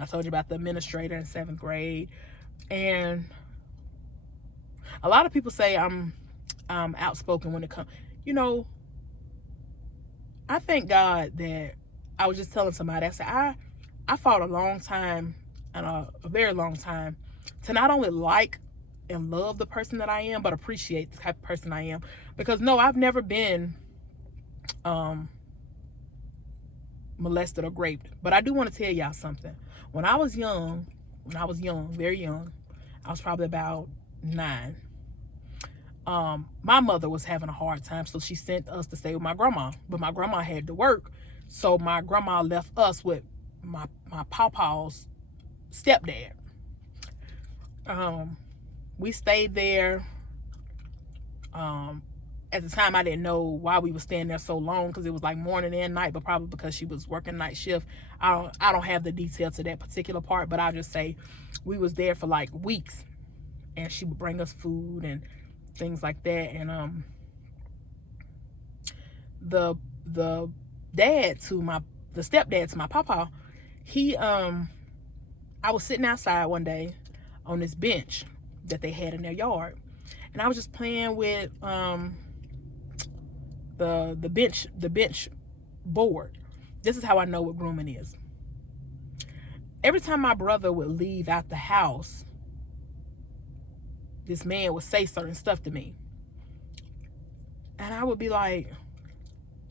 I told you about the administrator in 7th grade. And a lot of people say I'm outspoken when it comes, I thank God that I was just telling somebody, I said I fought a long time, and a very long time, to not only like and love the person that I am, but appreciate the type of person I am. Because no, I've never been molested or raped. But I do want to tell y'all something. When I was young, very young, I was probably about 9. My mother was having a hard time, so she sent us to stay with my grandma. But my grandma had to work, so my grandma left us with my pawpaw's stepdad. We stayed there. At the time, I didn't know why we were staying there so long, because it was like morning and night, but probably because she was working night shift. I don't have the detail to that particular part, but I'll just say we was there for like weeks, and she would bring us food and things like that. And the stepdad to my papa, I was sitting outside one day on this bench that they had in their yard, and I was just playing with the bench board. This is how I know what grooming is. Every time my brother would leave out the house, this man would say certain stuff to me, and I would be like,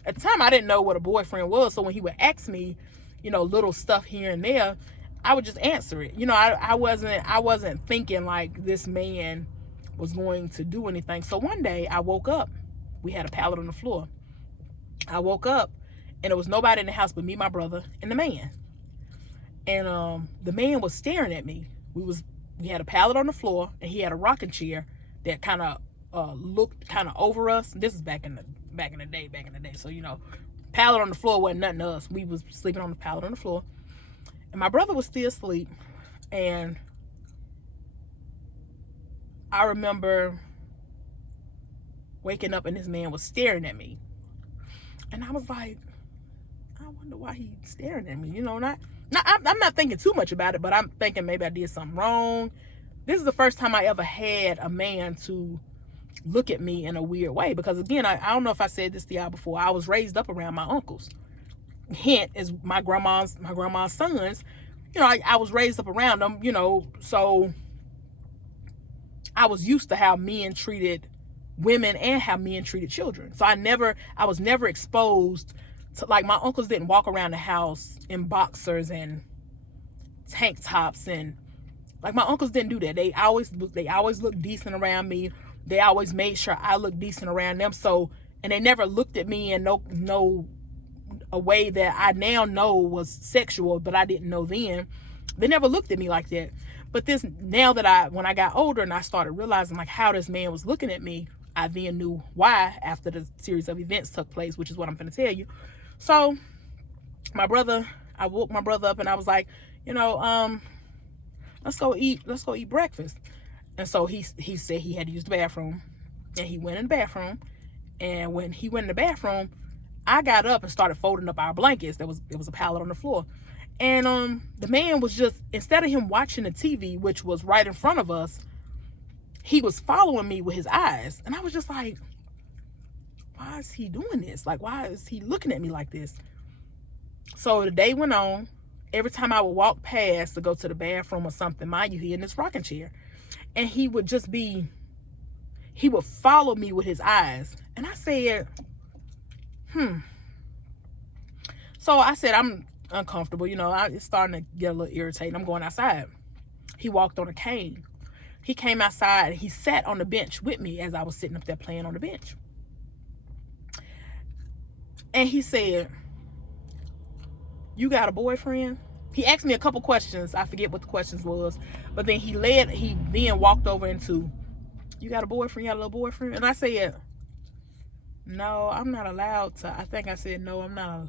at the time I didn't know what a boyfriend was, so when he would ask me, little stuff here and there, I would just answer it. I wasn't thinking like this man was going to do anything. So one day I woke up. We had a pallet on the floor. I woke up and there was nobody in the house but me, my brother, and the man. And the man was staring at me. We had a pallet on the floor, and he had a rocking chair that kind of looked kind of over us. This is back in the day. So pallet on the floor wasn't nothing to us. We was sleeping on the pallet on the floor. And my brother was still asleep, and I remember waking up and this man was staring at me. And I was like, I wonder why he's staring at me. I'm not thinking too much about it, but I'm thinking maybe I did something wrong. This is the first time I ever had a man to look at me in a weird way, because again, I don't know if I said this to y'all before, I was raised up around my uncles. Hint is my grandma's sons. I was raised up around them, so I was used to how men treated women and how men treated children. So I was never exposed to, like, my uncles didn't walk around the house in boxers and tank tops, and like, my uncles didn't do that. They always looked decent around me. They always made sure I looked decent around them. So, and they never looked at me in a way that I now know was sexual, but I didn't know then. They never looked at me like that. But this, now that when I got older and I started realizing like how this man was looking at me, I then knew why after the series of events took place, which is what I'm going to tell you. So I woke my brother up and I was like, let's go eat breakfast. And so he said he had to use the bathroom, and he went in the bathroom. And when he went in the bathroom, I got up and started folding up our blankets. It was a pallet on the floor. And the man was just, instead of him watching the TV, which was right in front of us, he was following me with his eyes. And I was just like, why is he doing this? Like, why is he looking at me like this? So the day went on. Every time I would walk past to go to the bathroom or something, mind you, he in this rocking chair. And he would follow me with his eyes. And I said, So I said, I'm uncomfortable. It's starting to get a little irritating. I'm going outside. He walked on a cane. He came outside and he sat on the bench with me as I was sitting up there playing on the bench. And he said, you got a boyfriend? He asked me a couple questions. I forget what the questions was. But then he then walked over into, you got a boyfriend? You got a little boyfriend? And I said, no, I'm not allowed to. I think I said, no, I'm not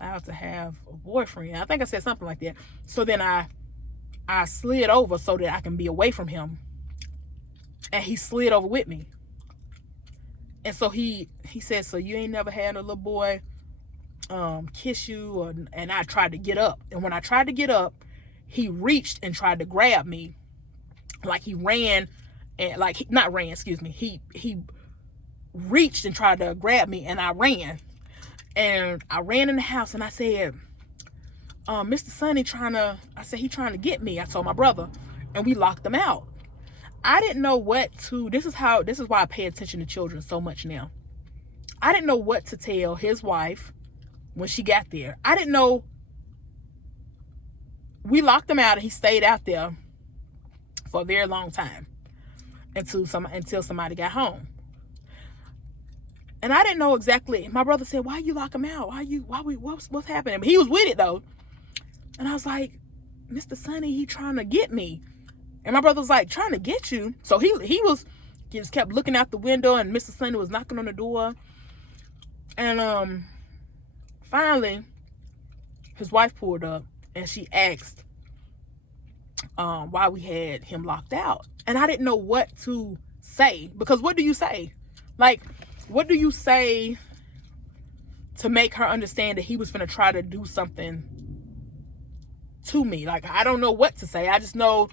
allowed to have a boyfriend. I think I said something like that. So then I slid over so that I can be away from him. And he slid over with me. And so he said, so you ain't never had a little boy kiss you? And I tried to get up. And when I tried to get up, he reached and tried to grab me. Like he ran and he reached and tried to grab me, and I ran. And I ran in the house and I said, Mr. Sonny he trying to get me. I told my brother, and we locked him out. I didn't know what to, this is why I pay attention to children so much now. I didn't know what to tell his wife when she got there. I didn't know. We locked him out and he stayed out there for a very long time until somebody got home. And I didn't know exactly. My brother said, why you lock him out? What's happening? But he was with it though. And I was like, Mr. Sonny, he trying to get me. And my brother was like, trying to get you? So he just kept looking out the window, and Mr. Sonny was knocking on the door. And finally, his wife pulled up and she asked why we had him locked out. And I didn't know what to say, because what do you say? Like, what do you say to make her understand that he was going to try to do something to me? Like, I don't know what to say. I just know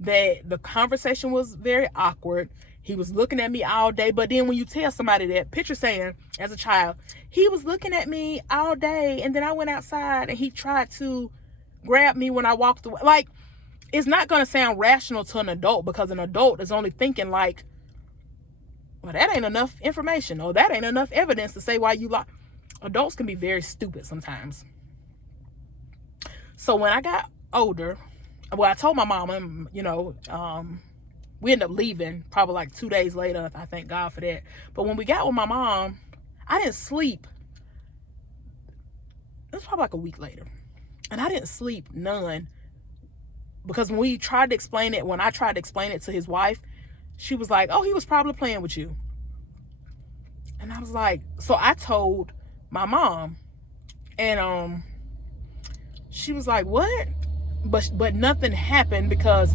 that the conversation was very awkward. He was looking at me all day. But then when you tell somebody that, picture saying, as a child, he was looking at me all day, and then I went outside and he tried to grab me when I walked away. Like, it's not going to sound rational to an adult, because an adult is only thinking like, well, that ain't enough information, or that ain't enough evidence to say why you lie. Adults can be very stupid sometimes. So when I got older, well, I told my mom, we ended up leaving probably like 2 days later. I thank God for that. But when we got with my mom, I didn't sleep. It was probably like a week later. And I didn't sleep none. Because when I tried to explain it to his wife, she was like, oh, he was probably playing with you. And I was like, so I told my mom. And she was like, what? But nothing happened, because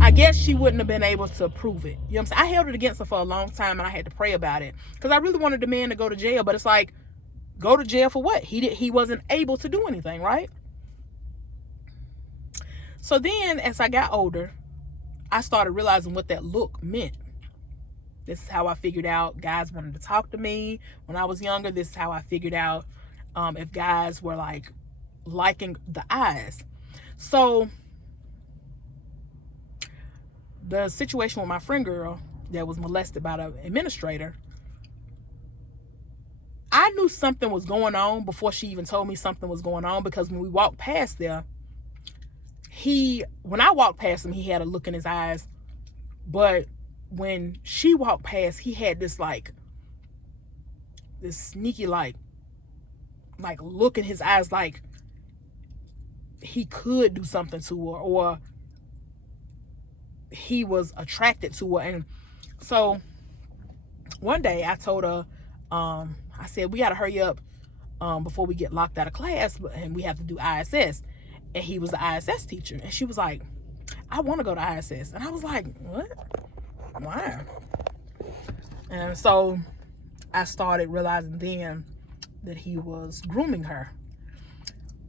I guess she wouldn't have been able to prove it. You know what I'm saying? I held it against her for a long time, and I had to pray about it, because I really wanted the man to go to jail. But it's like, go to jail for what? He wasn't able to do anything, right? So then as I got older, I started realizing what that look meant. This is how I figured out guys wanted to talk to me when I was younger. This is how I figured out if guys were like liking the eyes. So the situation with my friend girl, that was molested by the administrator, I knew something was going on before she even told me something was going on, because when we walked past there, when I walked past him, he had a look in his eyes. But when she walked past, he had this sneaky like look in his eyes, like he could do something to her, or he was attracted to her. And so one day I told her, I said, we got to hurry up before we get locked out of class, and we have to do ISS. And he was the ISS teacher. And she was like, I want to go to ISS. And I was like, what? Why? And so I started realizing then that he was grooming her.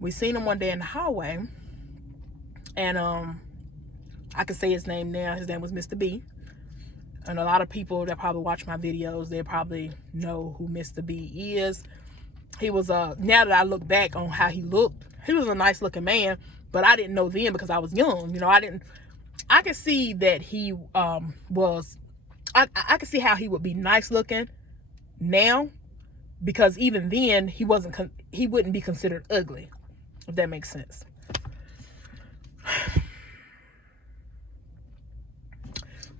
We seen him one day in the hallway, and I can say his name now. His name was Mr. B. And a lot of people that probably watch my videos, they probably know who Mr. B is. He was now that I look back on how he looked, he was a nice looking man, but I didn't know then because I was young. You know, I could see that he was, I could see how he would be nice looking now, because even then he wouldn't be considered ugly, if that makes sense.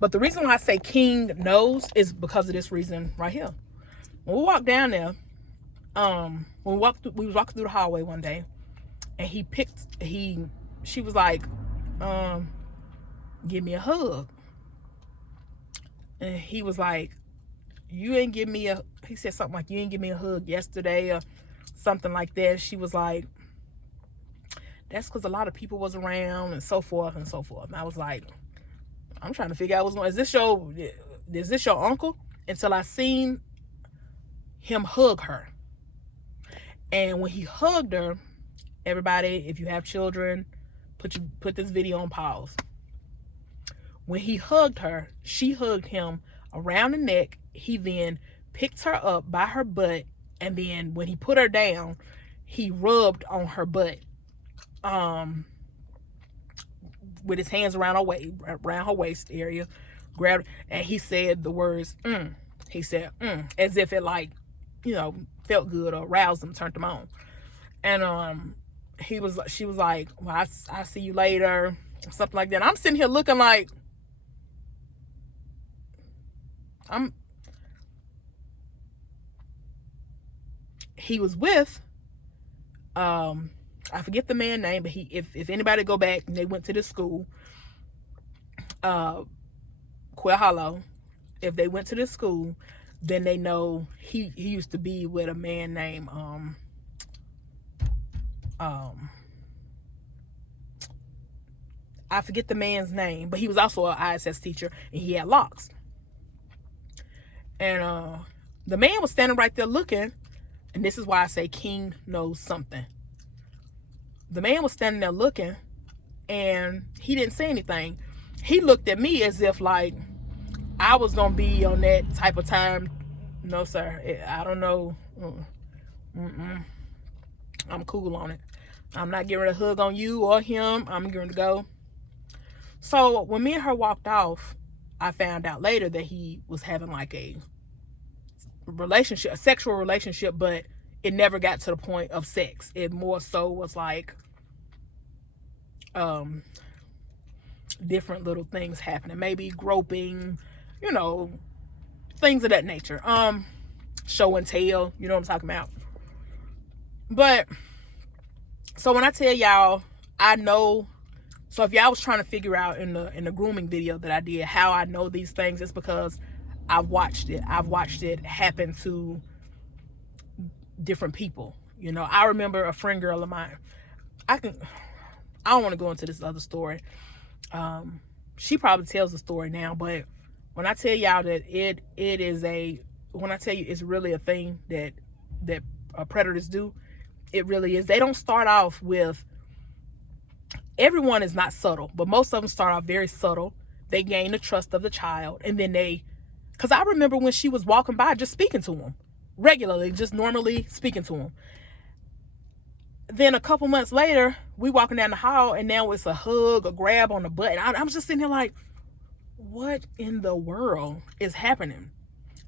But the reason why I say King knows is because of this reason right here. When we walked down there, we was walking through the hallway one day, and she was like, give me a hug. And he was like, he said something like, you ain't give me a hug yesterday, or something like that. She was like, that's because a lot of people was around, and so forth and so forth. And I was like, I'm trying to figure out what's going on. Is this your uncle? Until I seen him hug her. And when he hugged her, everybody, if you have children, put this video on pause. When he hugged her, she hugged him around the neck. He then picked her up by her butt, and then when he put her down, he rubbed on her butt, with his hands around her waist area, grabbed, and he said the words, He said, as if it felt good or aroused him, turned him on. And she was like, well, I see you later, something like that. I'm sitting here looking like, he was with, I forget the man's name, but if anybody go back and they went to this school, Quail Hollow, if they went to this school, then they know he used to be with a man named I forget the man's name, but he was also an ISS teacher, and he had locks. And the man was standing right there looking, and this is why I say King knows something. The man was standing there looking, and he didn't say anything. He looked at me as if like I was gonna be on that type of time. No, sir. I don't know. I'm cool on it. I'm not giving a hug on you or him. I'm going to go. So when me and her walked off, I found out later that he was having like a relationship, a sexual relationship, but it never got to the point of sex. It more so was like different little things happening, maybe groping, things of that nature. Show and tell, you know what I'm talking about. But so when I tell y'all, I know, so if y'all was trying to figure out in the grooming video that I did how I know these things, it's because I've watched it happen to different people. I remember a friend girl of mine. I don't want to go into this other story. She probably tells the story now, but when I tell y'all that when I tell you it's really a thing that predators do, it really is. They don't start off with, everyone is not subtle, but most of them start off very subtle. They gain the trust of the child, and then because I remember when she was walking by, just speaking to him regularly, just normally speaking to him. Then a couple months later, we walking down the hall, and now it's a hug, a grab on the butt. And I'm just sitting here like, what in the world is happening?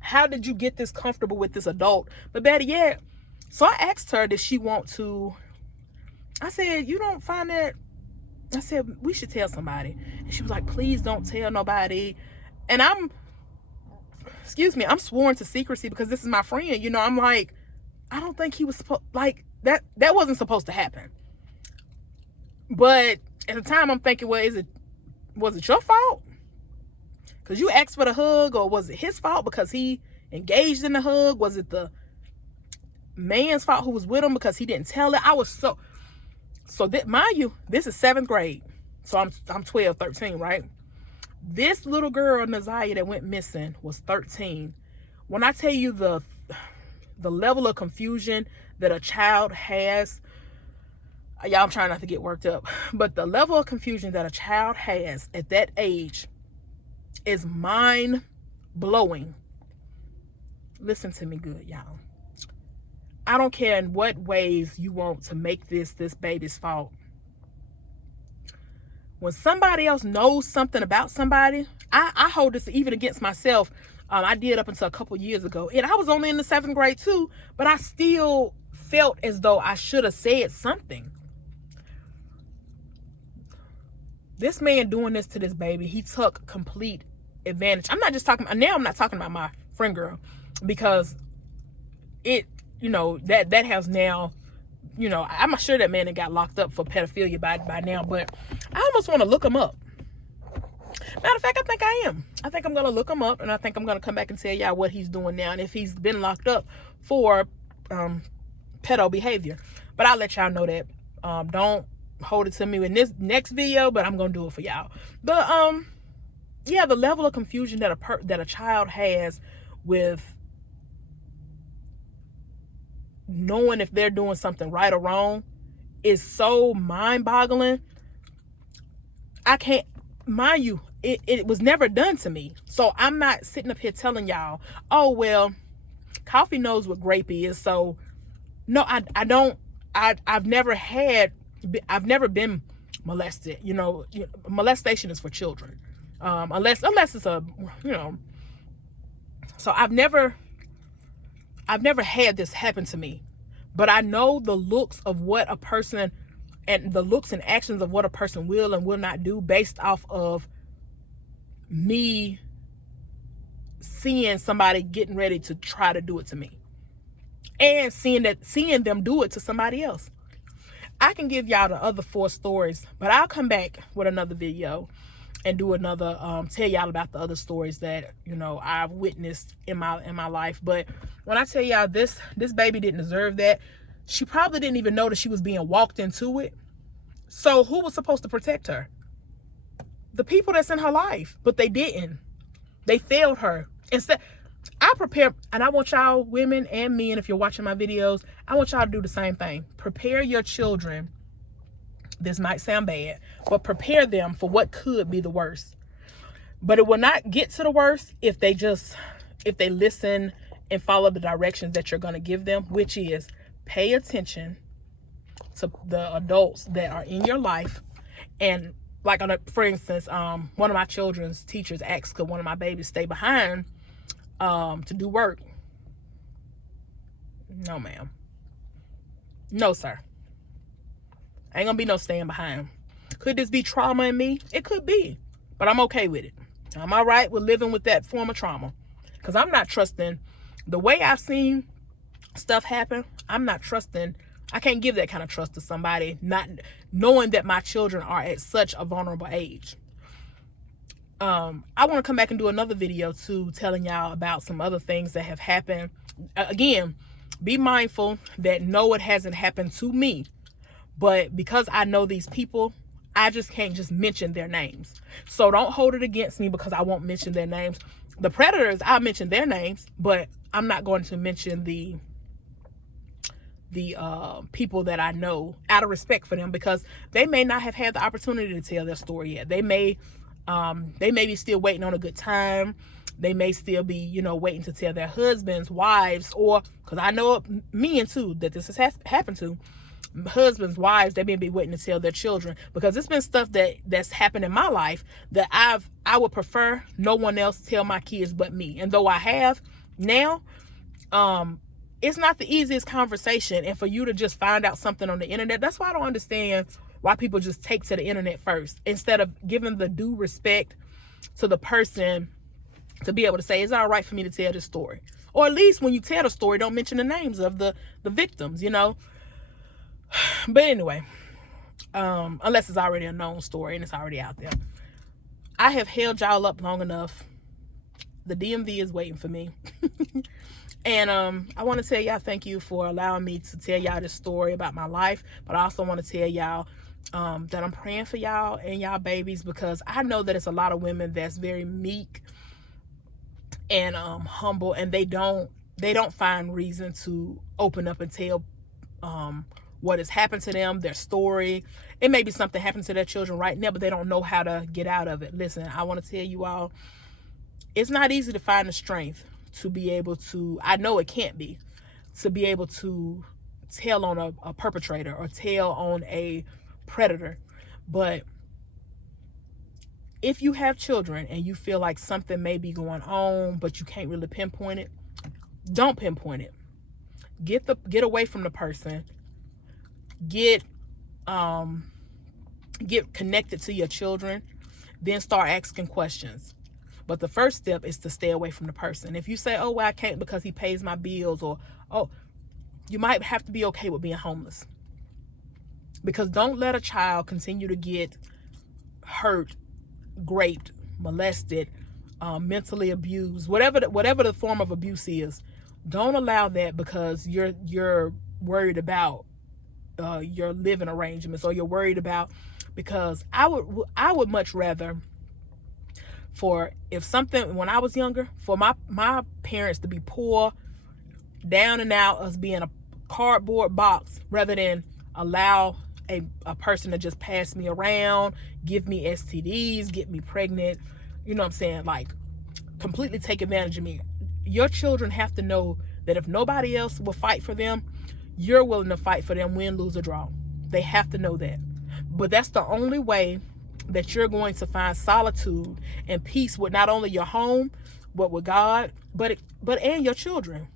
How did you get this comfortable with this adult? But better yet, so I asked her, did she want to, I said, you don't find that, I said, we should tell somebody. And she was like, please don't tell nobody. And I'm sworn to secrecy because this is my friend. You know, I'm like, I don't think he was supposed, like, that wasn't supposed to happen. But at the time I'm thinking, well, was it your fault? Because you asked for the hug, or was it his fault because he engaged in the hug? Was it the man's fault who was with him because he didn't tell it? I was so that, mind you, this is 7th grade. So I'm 12, 13, right? This little girl, Naziah, that went missing was 13. When I tell you the level of confusion that a child has, y'all, I'm trying not to get worked up, but the level of confusion that a child has at that age is mind blowing. Listen to me good, y'all. I don't care in what ways you want to make this baby's fault. When somebody else knows something about somebody, I hold this even against myself. I did up until a couple years ago, and I was only in the 7th grade too, but I still felt as though I should have said something. This man doing this to this baby, he took complete advantage. I'm not talking about my friend girl, because it, you know, that has now, you know, I'm sure that man that got locked up for pedophilia by now, but I almost want to look him up. Matter of fact, I think I am. I think I'm going to look him up, and I think I'm going to come back and tell y'all what he's doing now and if he's been locked up for pedo behavior. But I'll let y'all know that. Don't hold it to me in this next video, but I'm going to do it for y'all. But yeah, the level of confusion that a child has with knowing if they're doing something right or wrong is so mind-boggling. I can't, mind you, it was never done to me. So I'm not sitting up here telling y'all, oh, well, Coffee knows what grape is. So no, I don't, I've never been molested. You know, molestation is for children. Unless it's a, you know, so I've never had this happen to me, but I know the looks of what a person, and the looks and actions of what a person will and will not do based off of me seeing somebody getting ready to try to do it to me and seeing them do it to somebody else. I can give y'all the other 4 stories, but I'll come back with another video and do another, tell y'all about the other stories that, you know, I've witnessed in my life. But when I tell y'all this baby didn't deserve that. She probably didn't even know that she was being walked into it. So who was supposed to protect her? The people that's in her life, but they didn't. They failed her. Instead, I prepare, and I want y'all, women and men, if you're watching my videos, I want y'all to do the same thing. Prepare your children. This might sound bad, but prepare them for what could be the worst. But it will not get to the worst if they listen and follow the directions that you're going to give them, which is pay attention to the adults that are in your life. And like, for instance, one of my children's teachers asked, could one of my babies stay behind to do work? No, ma'am. No, sir. Ain't gonna be no staying behind. Could this be trauma in me? It could be, but I'm okay with it. I'm all right with living with that form of trauma, because I'm not trusting the way I've seen stuff happen. I'm not trusting. I can't give that kind of trust to somebody not knowing that my children are at such a vulnerable age. I want to come back and do another video too, telling y'all about some other things that have happened. Again, be mindful that no, it hasn't happened to me, but because I know these people, I just can't just mention their names. So don't hold it against me because I won't mention their names. The predators, I'll mention their names, but I'm not going to mention the people that I know out of respect for them, because they may not have had the opportunity to tell their story yet. They may be still waiting on a good time. They may still be, you know, waiting to tell their husbands, wives, or, because I know men too that this has happened to. husbands, wives, they may be waiting to tell their children, because it's been stuff that's happened in my life that I would prefer no one else tell my kids but me. And though I have now, it's not the easiest conversation. And for you to just find out something on the internet, that's why I don't understand why people just take to the internet first instead of giving the due respect to the person to be able to say, is it all right for me to tell this story? Or at least when you tell the story, don't mention the names of the victims, you know. But anyway, unless it's already a known story and it's already out there. I have held y'all up long enough. The DMV is waiting for me. And I want to tell y'all thank you for allowing me to tell y'all this story about my life. But I also want to tell y'all that I'm praying for y'all and y'all babies, because I know that it's a lot of women that's very meek and humble, and they don't find reason to open up and tell what has happened to them, their story. It may be something happened to their children right now, but they don't know how to get out of it. Listen, I want to tell you all, it's not easy to find the strength to be able to, I know it can't be, to be able to tell on a perpetrator or tell on a predator. But if you have children and you feel like something may be going on, but you can't really pinpoint it, don't pinpoint it. Get away from the person. Get connected to your children, then start asking questions. But the first step is to stay away from the person. If you say, oh, well, I can't because he pays my bills, or, oh, you might have to be okay with being homeless. Because don't let a child continue to get hurt, raped, molested, mentally abused, whatever the form of abuse is. Don't allow that because you're worried about your living arrangements, or you're worried about, because I would much rather, for if something, when I was younger, for my parents to be poor, down and out, us being a cardboard box, rather than allow a person to just pass me around, give me STDs, get me pregnant, you know what I'm saying, like completely take advantage of me. Your children have to know that if nobody else will fight for them, you're willing to fight for them, win, lose, or draw. They have to know that. But that's the only way that you're going to find solitude and peace with not only your home, but with God, but and your children.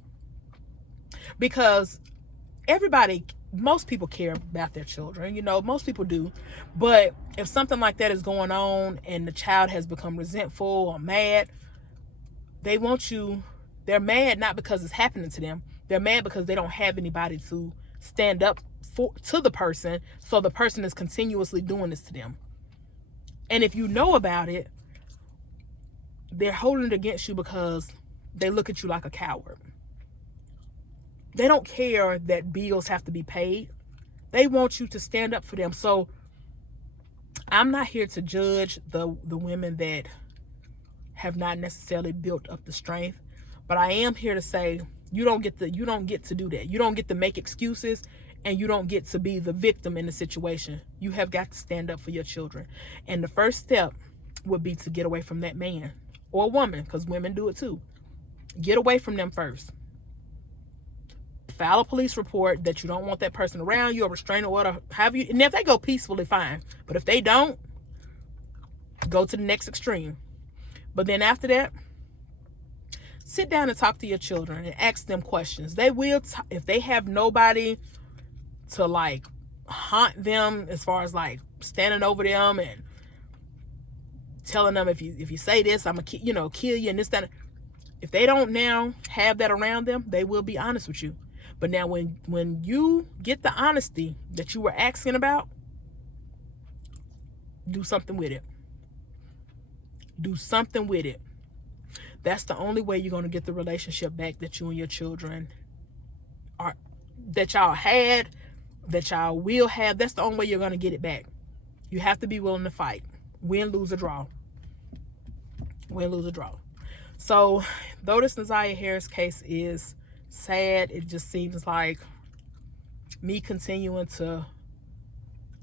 Because most people care about their children, you know, most people do. But if something like that is going on and the child has become resentful or mad, they're mad not because it's happening to them. They're mad because they don't have anybody to stand up to the person, so the person is continuously doing this to them. And if you know about it, they're holding it against you because they look at you like a coward. They don't care that bills have to be paid. They want you to stand up for them. So I'm not here to judge the women that have not necessarily built up the strength, but I am here to say you don't get to do that. You don't get to make excuses, and you don't get to be the victim in the situation. You have got to stand up for your children. And the first step would be to get away from that man or woman, because women do it too. Get away from them first. File a police report that you don't want that person around you, or restraining order, have you, and if they go peacefully, fine. But if they don't, go to the next extreme. But then after that, sit down and talk to your children and ask them questions. They will, if they have nobody to like haunt them, as far as like standing over them and telling them, if you say this, I'm gonna kill you and this, that. If they don't now have that around them, they will be honest with you. But now when you get the honesty that you were asking about, do something with it. Do something with it. That's the only way you're going to get the relationship back that you and your children that y'all had, that y'all will have. That's the only way you're going to get it back. You have to be willing to fight. Win, lose, or draw. Win, lose, or draw. So, though this Naziah Harris case is sad, it just seems like me continuing to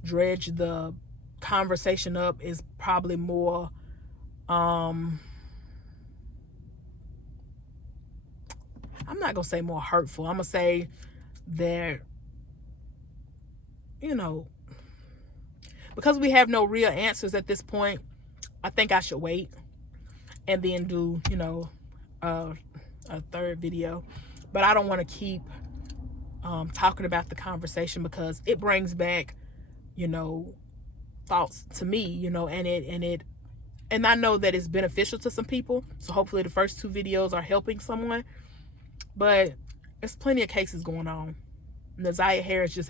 dredge the conversation up is probably more I'm not gonna say more hurtful. I'm gonna say that you know, because we have no real answers at this point, I think I should wait and then do, you know, a third video. But I don't want to keep talking about the conversation, because it brings back, you know, thoughts to me, you know, and I know that it's beneficial to some people. So hopefully the first 2 videos are helping someone. But there's plenty of cases going on. Naziah Harris just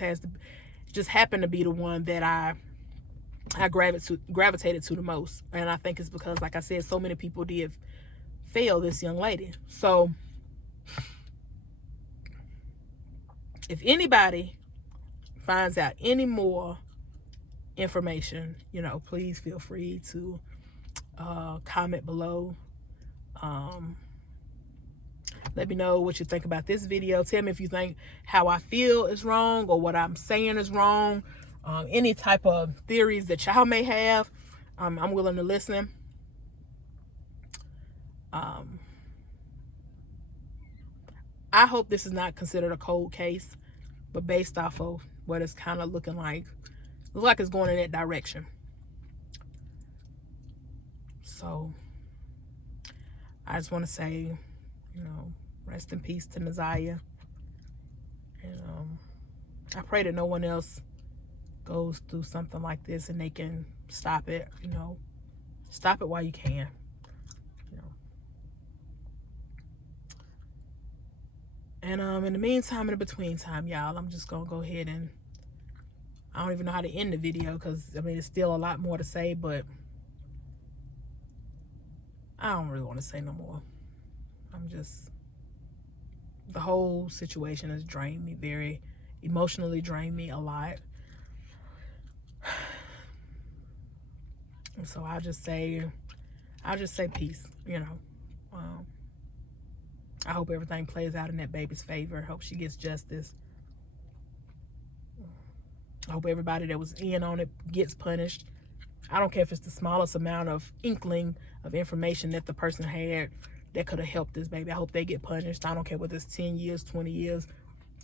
happened to be the one that I gravitated to the most. And I think it's because, like I said, so many people did fail this young lady. So if anybody finds out any more information, you know, please feel free to comment below. Let me know what you think about this video. Tell me if you think how I feel is wrong or what I'm saying is wrong. Any type of theories that y'all may have, I'm willing to listen. I hope this is not considered a cold case, but based off of what it's kind of looking like, it looks like it's going in that direction. So I just want to say, you know, rest in peace to Naziah. And I pray that no one else goes through something like this and they can stop it, you know. Stop it while you can. You know. And in the meantime, in the between time, y'all, I'm just gonna go ahead and I don't even know how to end the video, because I mean it's still a lot more to say, but I don't really want to say no more. The whole situation has drained me, very emotionally drained me a lot. And so I'll just say peace, you know. I hope everything plays out in that baby's favor. Hope she gets justice. I hope everybody that was in on it gets punished. I don't care if it's the smallest amount of inkling of information that the person had that could have helped this baby. I hope they get punished. I don't care whether it's 10 years, 20 years,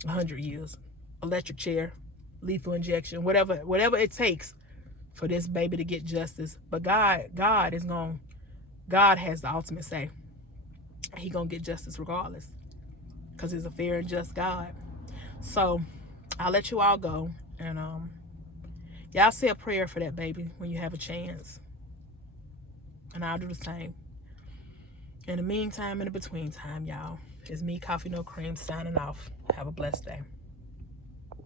100 years. Electric chair, lethal injection, whatever it takes for this baby to get justice. But God has the ultimate say. He gonna get justice regardless, because he's a fair and just God. So I'll let you all go, and y'all say a prayer for that baby when you have a chance, and I'll do the same. In the meantime, in the between time, y'all, it's me, Coffee No Cream, signing off. Have a blessed day.